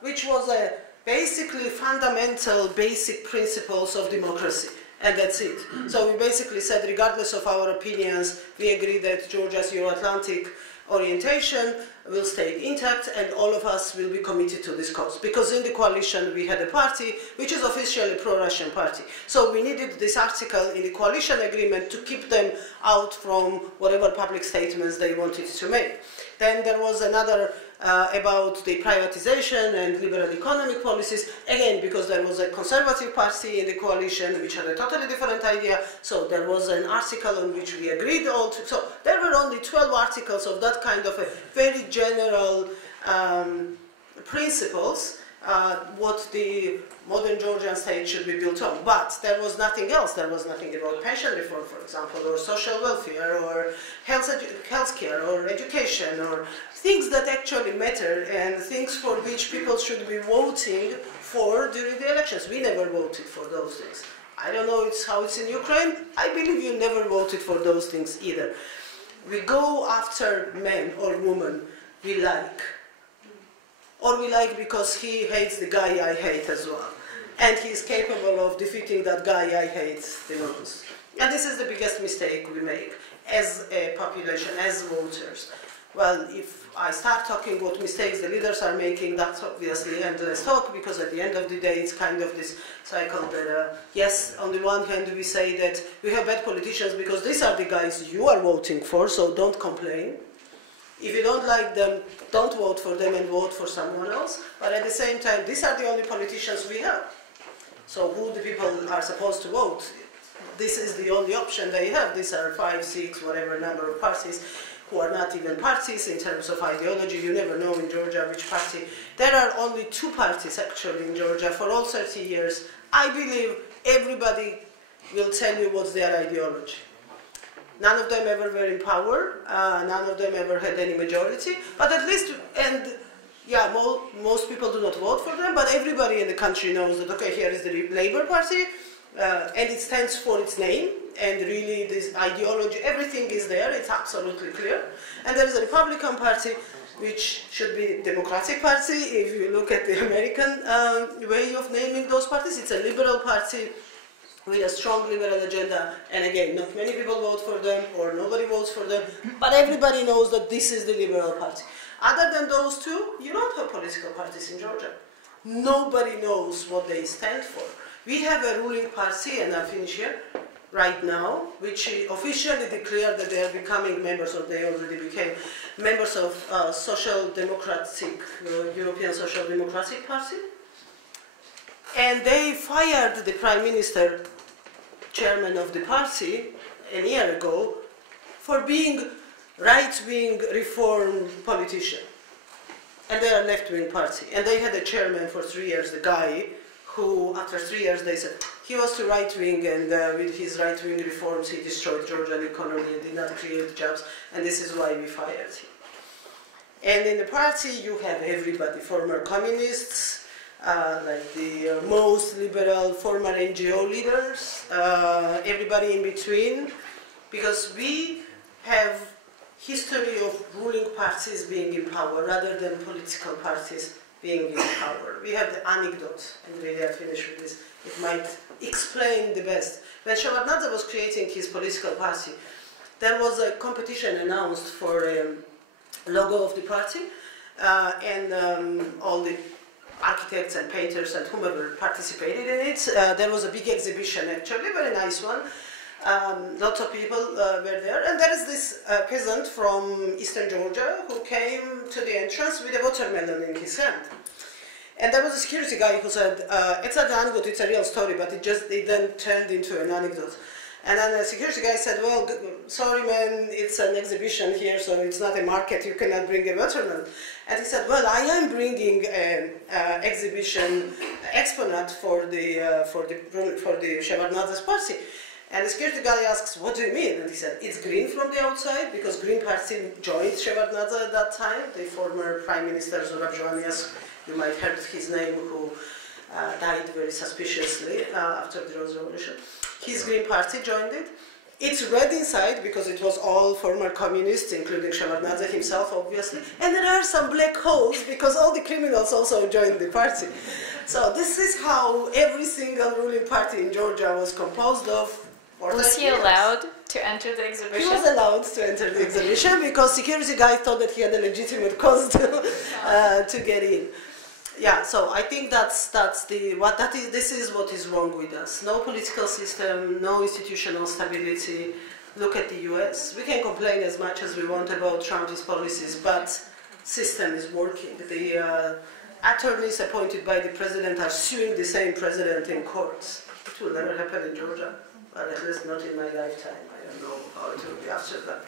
which was a basically fundamental, basic principles of democracy. And that's it. So we basically said, regardless of our opinions, we agree that Georgia's Euro-Atlantic orientation will stay intact and all of us will be committed to this cause. Because in the coalition we had a party which is officially a pro-Russian party. So we needed this article in the coalition agreement to keep them out from whatever public statements they wanted to make. Then there was another about the privatization and liberal economic policies, again because there was a conservative party in the coalition which had a totally different idea, so there was an article on which we agreed all to. So there were only 12 articles of that kind of a very general principles, what the modern Georgian state should be built on. But there was nothing else. There was nothing about pension reform, for example, or social welfare, or health care, or education, or things that actually matter, and things for which people should be voting for during the elections. We never voted for those things. I don't know how it's in Ukraine. I believe you never voted for those things either. We go after men or women we like. Or we like because he hates the guy I hate as well. And he is capable of defeating that guy I hate the most. And this is the biggest mistake we make as a population, as voters. Well, if I start talking what mistakes the leaders are making, that's obviously endless talk, because at the end of the day it's kind of this cycle that, yes, on the one hand we say that we have bad politicians because these are the guys you are voting for, so don't complain. If you don't like them, don't vote for them and vote for someone else. But at the same time, these are the only politicians we have. So who the people are supposed to vote? This is the only option they have. These are 5, 6, whatever number of parties who are not even parties in terms of ideology. You never know in Georgia which party. There are only 2 parties actually in Georgia for all 30 years. I believe everybody will tell you what's their ideology. None of them ever were in power, none of them ever had any majority, but at least, and yeah, most people do not vote for them, but everybody in the country knows that, okay, here is the Labour Party, and it stands for its name, and really this ideology, everything is there, it's absolutely clear. And there is a Republican Party, which should be Democratic Party. If you look at the American way of naming those parties, it's a liberal party with a strong liberal agenda, and again, not many people vote for them, or nobody votes for them, but everybody knows that this is the Liberal Party. Other than those 2, you don't have political parties in Georgia. Nobody knows what they stand for. We have a ruling party, and I finish here, right now, which officially declared that they are becoming members, or they already became members of Social Democratic, European Social Democratic Party. And they fired the Prime Minister, chairman of the party, a year ago, for being right-wing reform politician. And they are left-wing party. And they had a chairman for 3 years, the guy who, after 3 years, they said, he was too right-wing, and with his right-wing reforms, he destroyed Georgian economy and did not create jobs, and this is why we fired him. And in the party, you have everybody, former communists, like the most liberal former NGO leaders, everybody in between, because we have history of ruling parties being in power rather than political parties being in power. We have the anecdote, and really I finish with this, it might explain the best. When Shevardnadze was creating his political party, there was a competition announced for a logo of the party, and all the architects and painters and whomever participated in it. There was a big exhibition, actually, very nice one. Lots of people were there, and there is this peasant from eastern Georgia who came to the entrance with a watermelon in his hand. And there was a security guy who said, it's not an anecdote, it's a real story, but it then turned into an anecdote. And then the security guy said, well, sorry man, it's an exhibition here, so it's not a market, you cannot bring a watermelon. And he said, well, I am bringing an exhibition exponent for the Shevardnadze's party. And the security guy asks, what do you mean? And he said, it's green from the outside, because Green Party joined Shevardnadze at that time, the former Prime Minister Zorab Joanias, you might have heard his name, who died very suspiciously after the Rose Revolution. His Green Party joined it. It's red inside because it was all former communists, including Shevardnadze himself, obviously. And there are some black holes because all the criminals also joined the party. So this is how every single ruling party in Georgia was composed of. Was he allowed to enter the exhibition? He was allowed to enter the exhibition because security guy thought that he had a legitimate cause to get in. Yeah, so I think this is what is wrong with us. No political system, no institutional stability. Look at the US. We can complain as much as we want about Trump's policies, but system is working. The attorneys appointed by the president are suing the same president in courts. It will never happen in Georgia, but at least not in my lifetime. I don't know how it will be after that.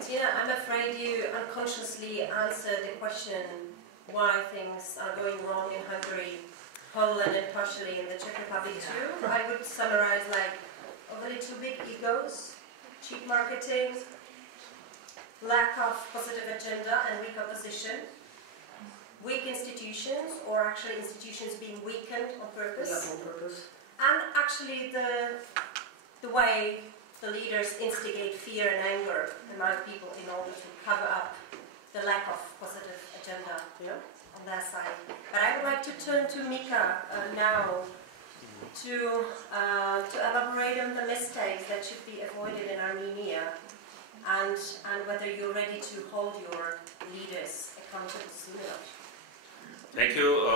Tina, I'm afraid you unconsciously answered the question why things are going wrong in Hungary, Poland, and partially in the Czech Republic too. I would summarize like overly too big egos, cheap marketing, lack of positive agenda and weak opposition, weak institutions, or actually institutions being weakened on purpose, Yeah, on purpose. and actually the way the leaders instigate fear and anger among people in order to cover up the lack of positive agenda on their side. But I would like to turn to Mika now to elaborate on the mistakes that should be avoided in Armenia and whether you're ready to hold your leaders accountable soon enough. Thank you.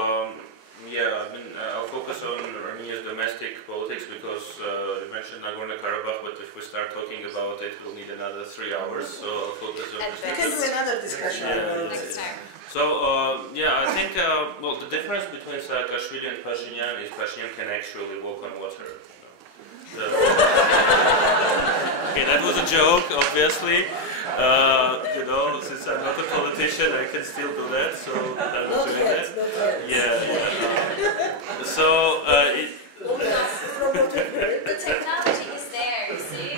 I'll focus on Armenia's domestic politics because you mentioned Nagorno-Karabakh, but if we start talking about it, we'll need another 3 hours, so I'll focus on this. We can do another discussion. Next time. So, I think, the difference between Saakashvili and Pashinyan is Pashinyan can actually walk on water. So, okay, that was a joke, obviously. Since I'm not a politician, I can still do that, so I'm doing that. So, the technology is there, you see?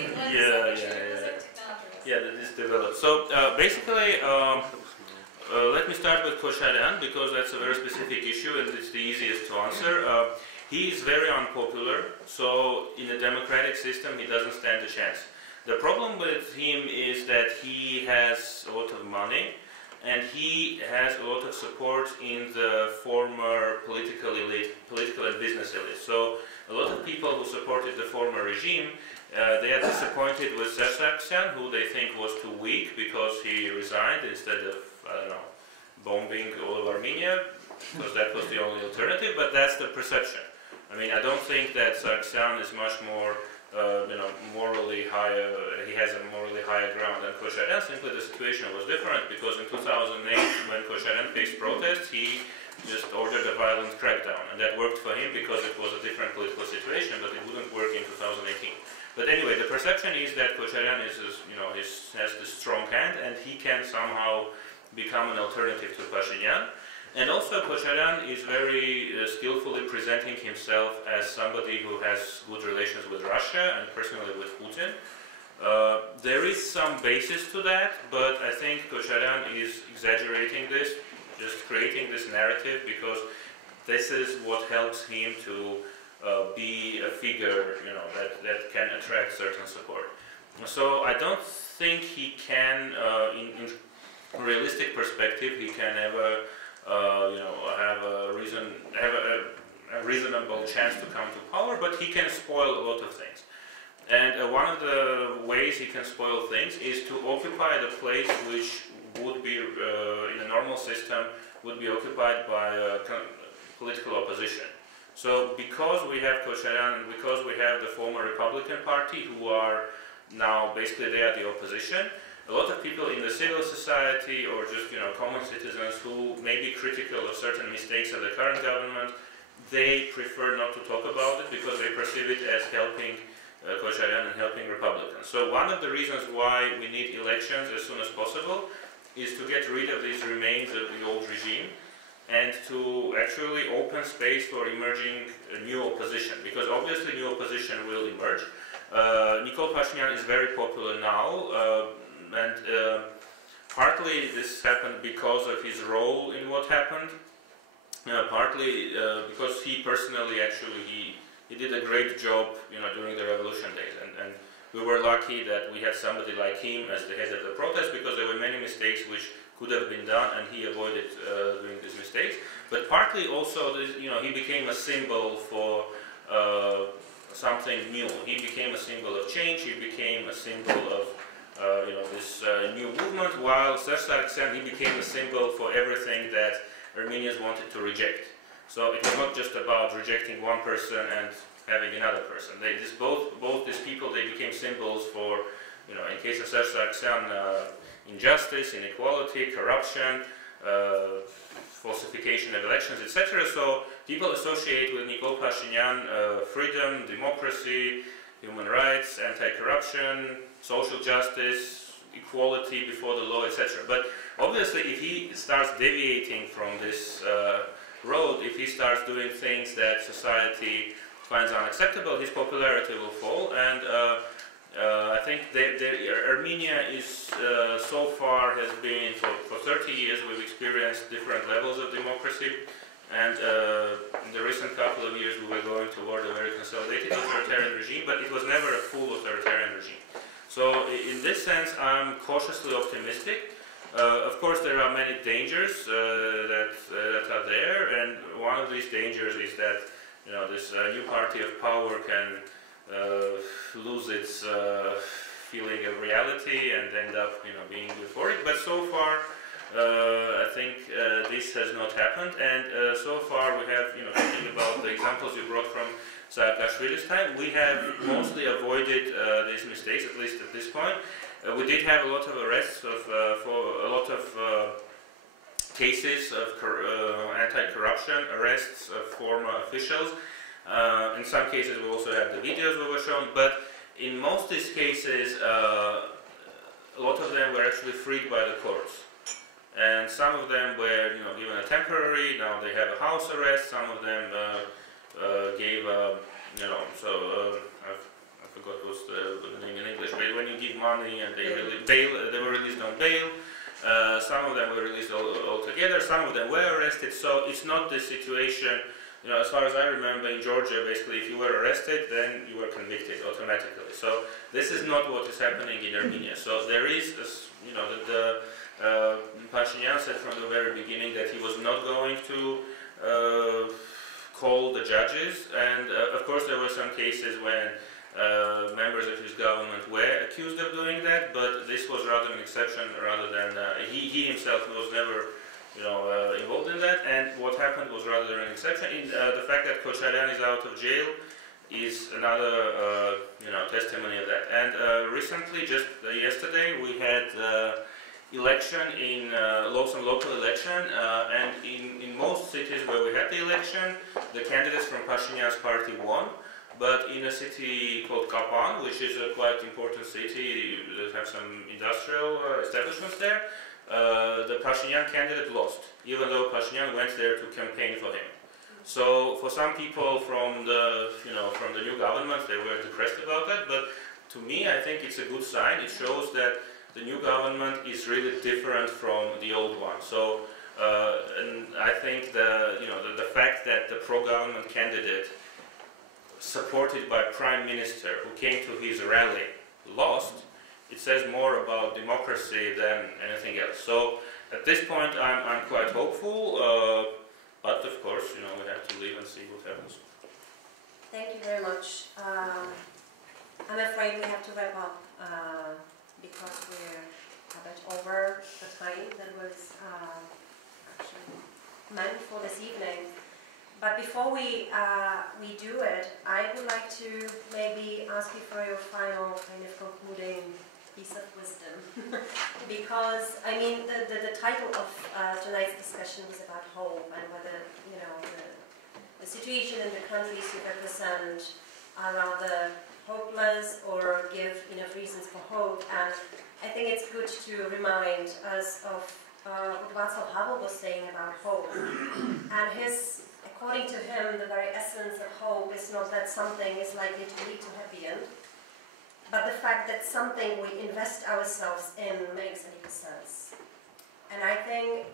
That is developed. So, basically, let me start with Kocharyan, because that's a very specific issue and it's the easiest to answer. He is very unpopular, so in a democratic system he doesn't stand a chance. The problem with him is that he has a lot of money and he has a lot of support in the former political elite, political and business elite. So a lot of people who supported the former regime, they are disappointed with Sargsyan, who they think was too weak because he resigned instead of, bombing all of Armenia, because that was the only alternative, but that's the perception. I mean, I don't think that Sargsyan is much more morally higher, he has a morally higher ground than Kocharyan. Simply the situation was different because in 2008, when Kocharyan faced protests, he just ordered a violent crackdown, and that worked for him because it was a different political situation, but it wouldn't work in 2018. But anyway, the perception is that Kocharyan has this strong hand, and he can somehow become an alternative to Pashinyan. And also Kocharyan is very skillfully presenting himself as somebody who has good relations with Russia and personally with Putin. There is some basis to that, but I think Kocharyan is exaggerating this, just creating this narrative because this is what helps him to be a figure, that can attract certain support. So I don't think he can, in realistic perspective, he can ever have a reasonable chance to come to power, but he can spoil a lot of things. And one of the ways he can spoil things is to occupy the place which would be, in a normal system, would be occupied by political opposition. So because we have Kocharyan, because we have the former Republican Party, who are now basically they are the opposition, a lot of people in the civil society or just common citizens who may be critical of certain mistakes of the current government, they prefer not to talk about it because they perceive it as helping Kocharyan and helping Republicans. So one of the reasons why we need elections as soon as possible is to get rid of these remains of the old regime and to actually open space for emerging new opposition, because obviously new opposition will emerge. Nikol Pashinyan is very popular now. And partly this happened because of his role in what happened, partly because he personally he did a great job during the revolution days, and we were lucky that we had somebody like him as the head of the protest, because there were many mistakes which could have been done and he avoided doing these mistakes. But partly also he became a symbol for something new. He became a symbol of change, he became a symbol of this new movement, while Sargsyan, he became a symbol for everything that Armenians wanted to reject. So it was not just about rejecting one person and having another person. Both these people, they became symbols for, in case of Sargsyan, injustice, inequality, corruption, falsification of elections, etc. So people associate with Nikol Pashinyan freedom, democracy, human rights, anti-corruption, social justice, equality before the law, etc. But obviously if he starts deviating from this road, if he starts doing things that society finds unacceptable, his popularity will fall. And I think Armenia is so far has been, for 30 years we've experienced different levels of democracy. And in the recent couple of years, we were going toward a very consolidated authoritarian regime, but it was never a full authoritarian regime. So in this sense, I'm cautiously optimistic. Of course, there are many dangers that are there, and one of these dangers is that this new party of power can lose its feeling of reality and end up being euphoric. But so far, I think this has not happened, and so far we have, thinking about the examples you brought from Saakashvili's time, we have mostly avoided these mistakes, at least at this point. We did have a lot of arrests for a lot of cases of anti-corruption, arrests of former officials. In some cases we also had the videos we were shown, but in most of these cases a lot of them were actually freed by the courts. And some of them were given a temporary, now they have a house arrest, some of them gave I forgot what's the name in English, but when you give money and they were released on bail. Some of them were released altogether, some of them were arrested, so it's not the situation, as far as I remember in Georgia, basically if you were arrested, then you were convicted automatically. So this is not what is happening in Armenia. So there is, Pashinyan said from the very beginning that he was not going to call the judges, and of course there were some cases when members of his government were accused of doing that, but this was rather an exception rather than he himself was never involved in that, and what happened was rather an exception. The fact that Kocharyan is out of jail is another testimony of that. And recently, just yesterday, we had election in some local election, and in most cities where we had the election, the candidates from Pashinyan's party won. But in a city called Kapan, which is a quite important city, that have some industrial establishments there, the Pashinyan candidate lost, even though Pashinyan went there to campaign for him. So for some people from the new government, they were depressed about that. But to me, I think it's a good sign. It shows that the new government is really different from the old one. So and I think the fact that the pro-government candidate, supported by Prime Minister who came to his rally, lost, it says more about democracy than anything else. So at this point I'm quite hopeful, but of course we have to live and see what happens. Thank you very much. I'm afraid we have to wrap up because we're a bit over the time that was actually meant for this evening. But before we do it, I would like to maybe ask you for your final kind of concluding piece of wisdom. Because, I mean, the title of tonight's discussion was about hope and whether, the situation in the countries you represent are rather hopeless or give enough reasons for hope. And I think it's good to remind us of what Václav Havel was saying about hope. And according to him, the very essence of hope is not that something is likely to lead to happy end, but the fact that something we invest ourselves in makes any sense. And I think,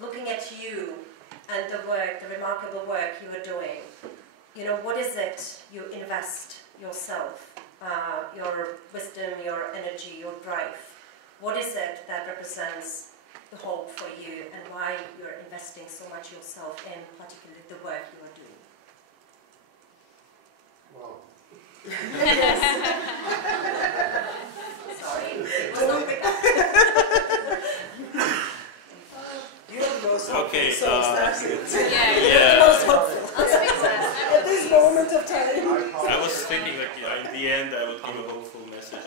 looking at you and the work, the remarkable work you are doing, what is it you invest yourself, your wisdom, your energy, your drive? What is it that represents the hope for you and why you're investing so much yourself in particularly the work you are doing? Wow. Sorry, it was not quick. You are most hopeful, Okay, so Yeah. most hopeful. I'll speak to that. At this moment of time. I was thinking in the end I would give a hopeful message.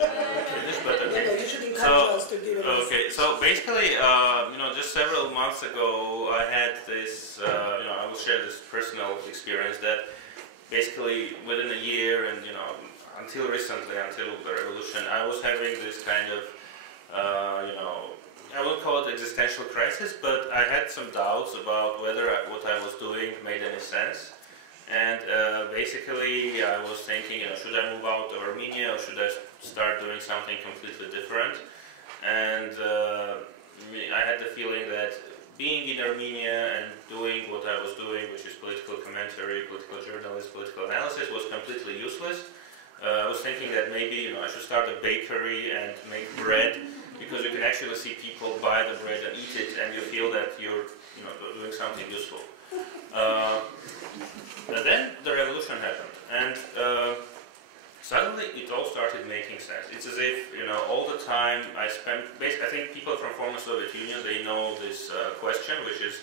But You should encourage us to give it. Okay, so basically, just several months ago, I had this, I will share this personal experience that basically within a year and, until recently, until the revolution, I was having this kind of, I won't call it existential crisis, but I had some doubts about whether what I was doing made any sense. And basically, I was thinking, should I move out of Armenia or should I start doing something completely different? And I had the feeling that being in Armenia and doing what I was doing, which is political commentary, political journalism, political analysis, was completely useless. I was thinking that maybe I should start a bakery and make bread, because you can actually see people buy the bread and eat it, and you feel that you're doing something useful. But then the revolution happened, and suddenly it all started making sense. It's as if all the time I spent. I think people from former Soviet Union, they know this question, which is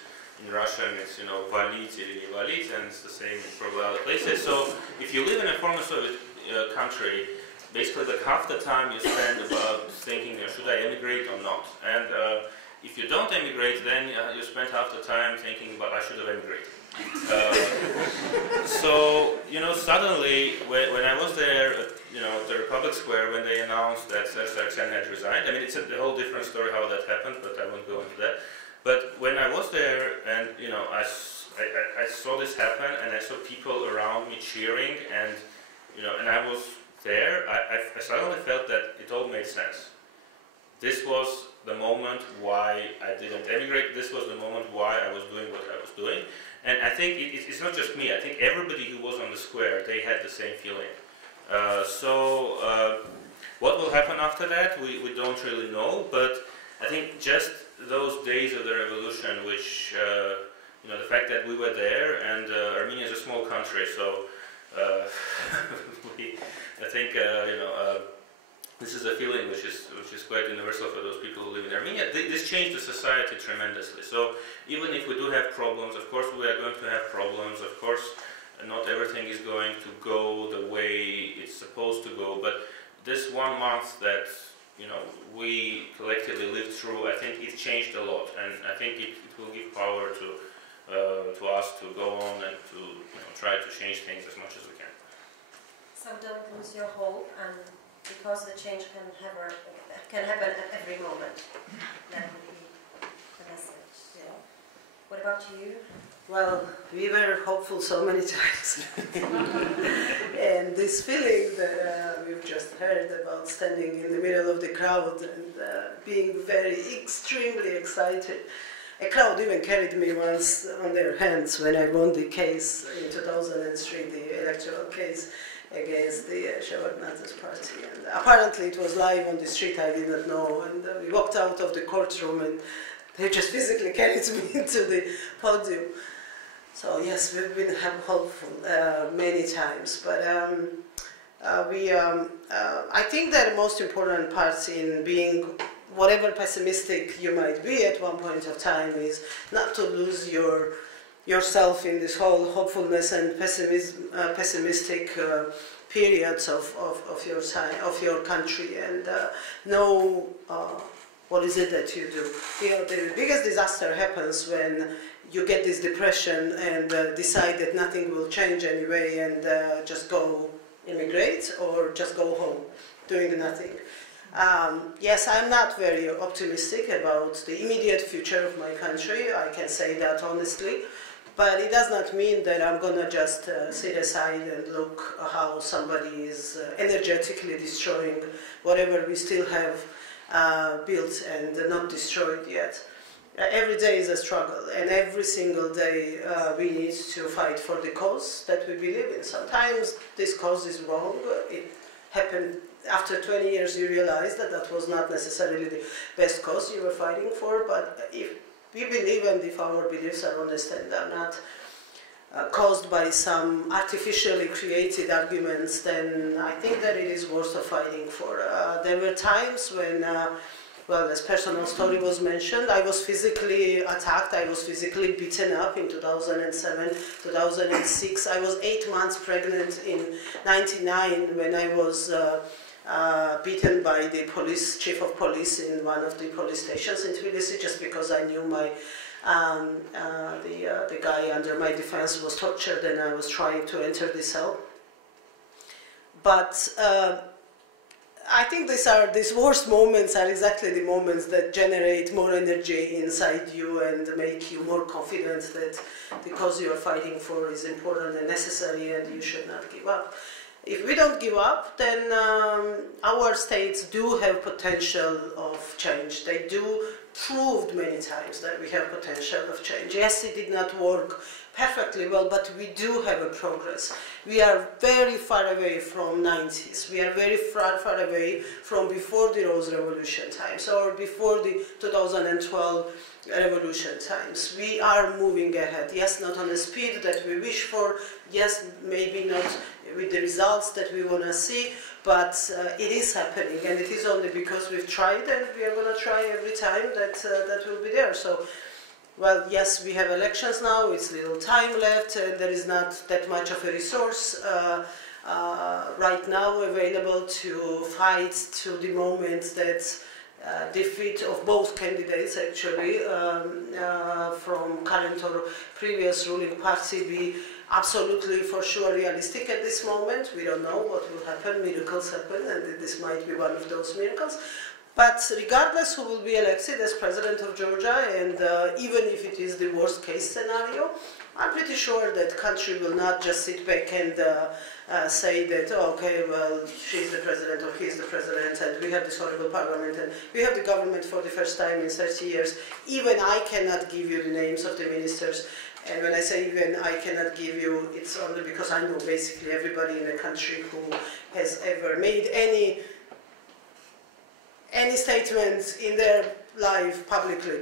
in Russian it's valit или не valit, and it's the same in probably other places. So if you live in a former Soviet country, basically like half the time you spend about thinking, should I emigrate or not? And if you don't emigrate, then you spend half the time thinking, but I should have emigrated. So suddenly when I was there at the Republic Square, when they announced that Sargsyan had resigned, I mean it's a whole different story how that happened, but I won't go into that. But when I was there and I saw this happen, and I saw people around me cheering, and and I was there, I suddenly felt that it all made sense. This was the moment why I didn't emigrate. This was the moment why I was doing what I was doing. And I think it's not just me. I think everybody who was on the square, they had the same feeling. What will happen after that, we don't really know. But I think just those days of the revolution, which, the fact that we were there, and Armenia is a small country, so I think, this is a feeling which is quite universal for those people who live in Armenia. This changed the society tremendously. So even if we do have problems, of course we are going to have problems. Of course, not everything is going to go the way it's supposed to go. But this 1 month that we collectively lived through, I think it changed a lot, and I think it will give power to us to go on and to try to change things as much as we can. So don't lose your hope, and because the change can happen at every moment. That would be the message. Yeah. What about you? Well, we were hopeful so many times. And this feeling that we've just heard about standing in the middle of the crowd and being very extremely excited. A crowd even carried me once on their hands when I won the case in 2003, the electoral case against the Shevardnadze's party. And apparently it was live on the street, I did not know. And we walked out of the courtroom and they just physically carried me into the podium. So yes, we've been hopeful many times. But I think that the most important part in being whatever pessimistic you might be at one point of time is not to lose yourself in this whole hopefulness and pessimistic periods of your time, of your country, and know what is it that you do. The biggest disaster happens when you get this depression and decide that nothing will change anyway, and just go immigrate or just go home doing nothing. Yes, I'm not very optimistic about the immediate future of my country, I can say that honestly, but it does not mean that I'm going to just sit aside and look how somebody is energetically destroying whatever we still have built and not destroyed yet. Every day is a struggle, and every single day we need to fight for the cause that we believe in. Sometimes this cause is wrong. It happened after 20 years, you realize that that was not necessarily the best cause you were fighting for, but if we believe and if our beliefs are honest and are not caused by some artificially created arguments, then I think that it is worth fighting for. There were times when, well, as personal story was mentioned, I was physically attacked, I was physically beaten up in 2007, 2006. I was 8 months pregnant in 1999 when I was beaten by the chief of police in one of the police stations in Tbilisi, just because I knew my the guy under my defense was tortured and I was trying to enter the cell. But I think these worst moments are exactly the moments that generate more energy inside you and make you more confident that the cause you are fighting for is important and necessary and you should not give up. if we don't give up, then our states do have potential of change. They do proved many times that we have potential of change. Yes, it did not work perfectly well, but we do have a progress. We are very far away from 90s. We are very far away from before the Rose Revolution times or before the 2012 revolution times. We are moving ahead. Yes, not on the speed that we wish for. Yes, maybe not with the results that we want to see, but it is happening, and it is only because we've tried, and we are going to try every time that that will be there. So, well, yes, we have elections now. It's little time left, and there is not that much of a resource right now available to fight to the moment that defeat of both candidates, actually, from current or previous ruling party be absolutely for sure realistic at this moment. We don't know what will happen. Miracles happen, and this might be one of those miracles. But regardless who will be elected as president of Georgia, and even if it is the worst case scenario, I'm pretty sure that country will not just sit back and say that, oh, okay, well, she's the president or he's the president, and we have this horrible parliament, and we have the government for the first time in 30 years. Even I cannot give you the names of the ministers. And when I say even I cannot give you, it's only because I know basically everybody in the country who has ever made any statement in their life publicly,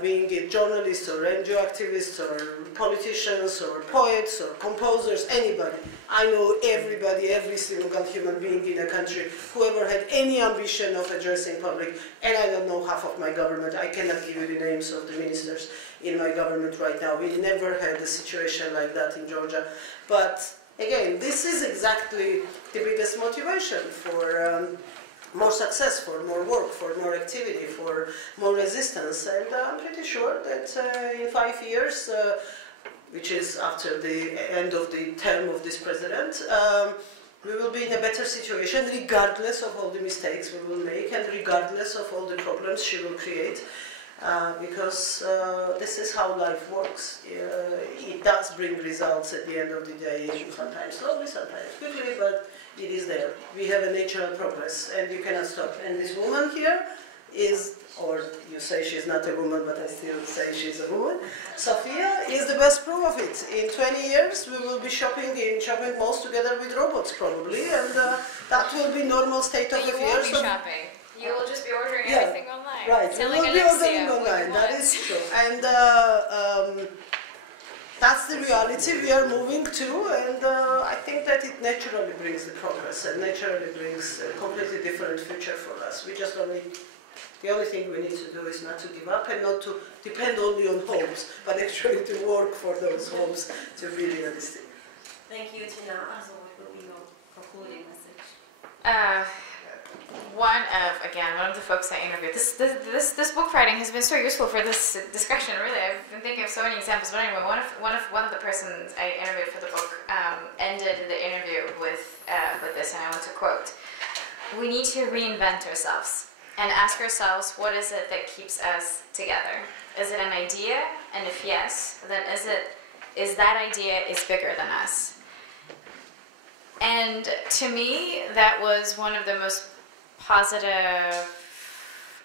being a journalist or NGO activists or politicians or poets or composers, anybody. I know everybody, every single human being in the country who ever had any ambition of addressing public, and I don't know half of my government. I cannot give you the names of the ministers in my government right now. We never had a situation like that in Georgia. But again, this is exactly the biggest motivation for more success, for more work, for more activity, for more resistance. And I'm pretty sure that in 5 years, which is after the end of the term of this president, we will be in a better situation regardless of all the mistakes we will make and regardless of all the problems she will create. Because this is how life works. It does bring results at the end of the day, sometimes slowly, sometimes quickly, but it is there. We have a natural progress, and you cannot stop. And this woman here is, or you say she's not a woman, but I still say she's a woman, Sofia is the best proof of it. In 20 years, we will be shopping in shopping malls together with robots, probably, and that will be normal state of affairs. You won't be shopping. You will just be ordering everything online. Right, we will be ordering online, that is true. And that's the reality we are moving to, and I think that it naturally brings the progress and naturally brings a completely different future for us. We just the only thing we need to do is not to give up and not to depend only on hopes, but actually to work for those hopes to be realistic. Thank you, Tina. Arzu, what will be your concluding message? One of the folks I interviewed. This book writing has been so useful for this discussion. Really, I've been thinking of so many examples. But anyway, one of the persons I interviewed for the book ended the interview with this, and I want to quote: "We need to reinvent ourselves and ask ourselves, what is it that keeps us together? Is it an idea? And if yes, then is that idea bigger than us?" And to me, that was one of the most positive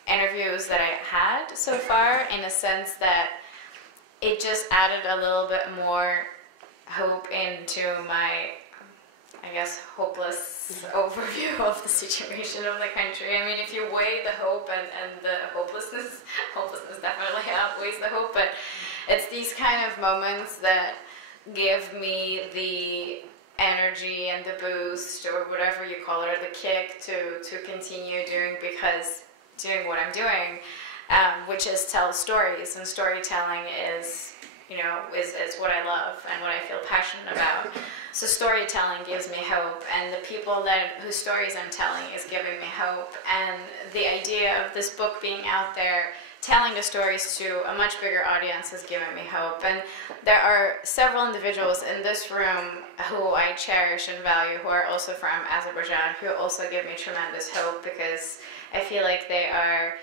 interviews that I had so far, in a sense that it just added a little bit more hope into my, I guess, hopeless overview of the situation of the country. I mean, if you weigh the hope and the hopelessness definitely outweighs the hope, but it's these kind of moments that give me the energy and the boost, or whatever you call it, or the kick to continue doing what I'm doing, which is tell stories. And storytelling is what I love and what I feel passionate about. So storytelling gives me hope, and the people whose stories I'm telling is giving me hope. And the idea of this book being out there, telling the stories to a much bigger audience, has given me hope. And there are several individuals in this room who I cherish and value, who are also from Azerbaijan, who also give me tremendous hope, because I feel like they are,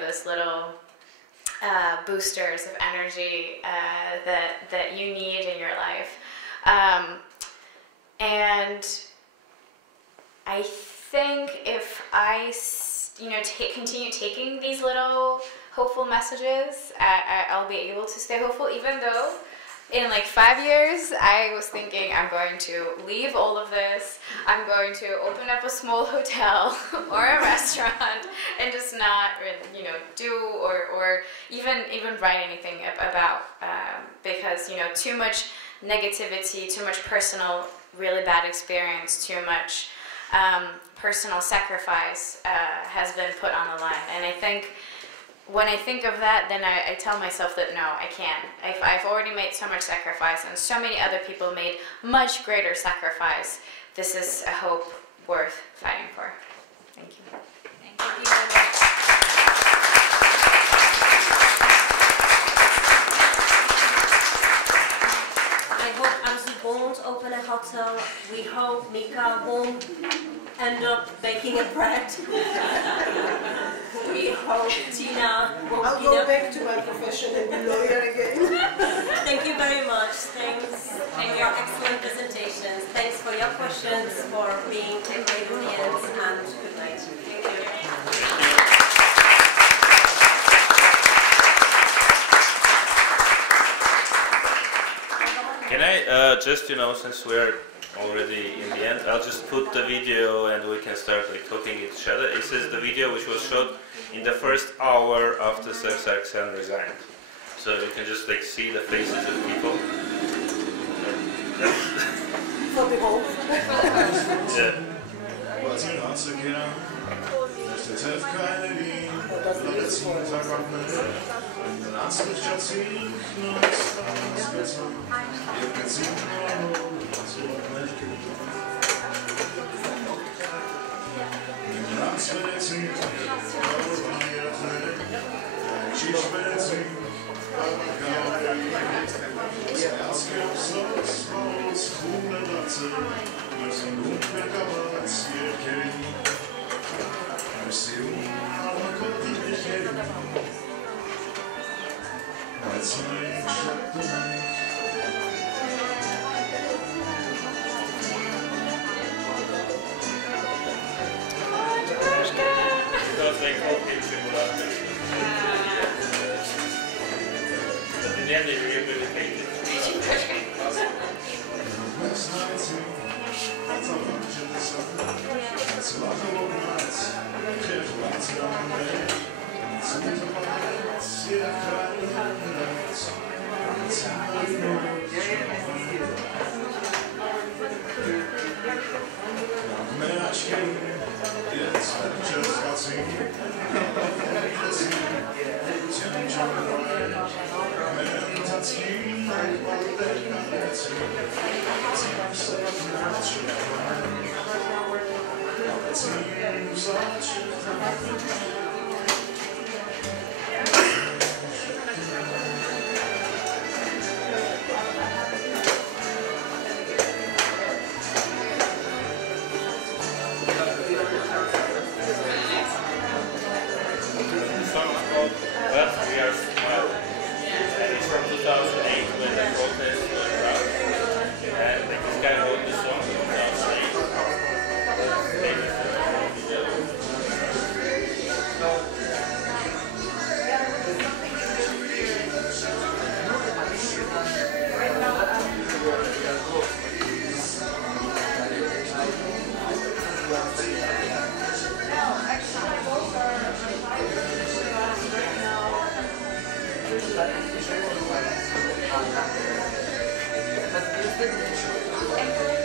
those little boosters of energy that you need in your life. And I think if I, continue taking these little hopeful messages, I'll be able to stay hopeful, even though in like 5 years, I was thinking I'm going to leave all of this, I'm going to open up a small hotel or a restaurant and just not, do or even write anything about, because, too much negativity, too much personal, really bad experience, too much personal sacrifice has been put on the line. And I think when I think of that, then I tell myself that no, I can't. I've already made so much sacrifice, and so many other people made much greater sacrifice. This is a hope worth fighting for. Thank you. Thank you very much. I hope Arzu won't open a hotel. We hope Mika won't end up baking a bread. We hope Tina won't I'll go back to my profession and be lawyer again. Thank you very much. Thanks for your excellent presentations. Thanks for your questions, for being a great audience, and good night. Thank you. Can I just, since we're already in the end, I'll just put the video and we can start talking each other. This is the video which was shot in the first hour after Sargsyan resigned. So you can just see the faces of people. For the whole. Because they call him Geybulla. But in the end they rehabilitated. Thank you.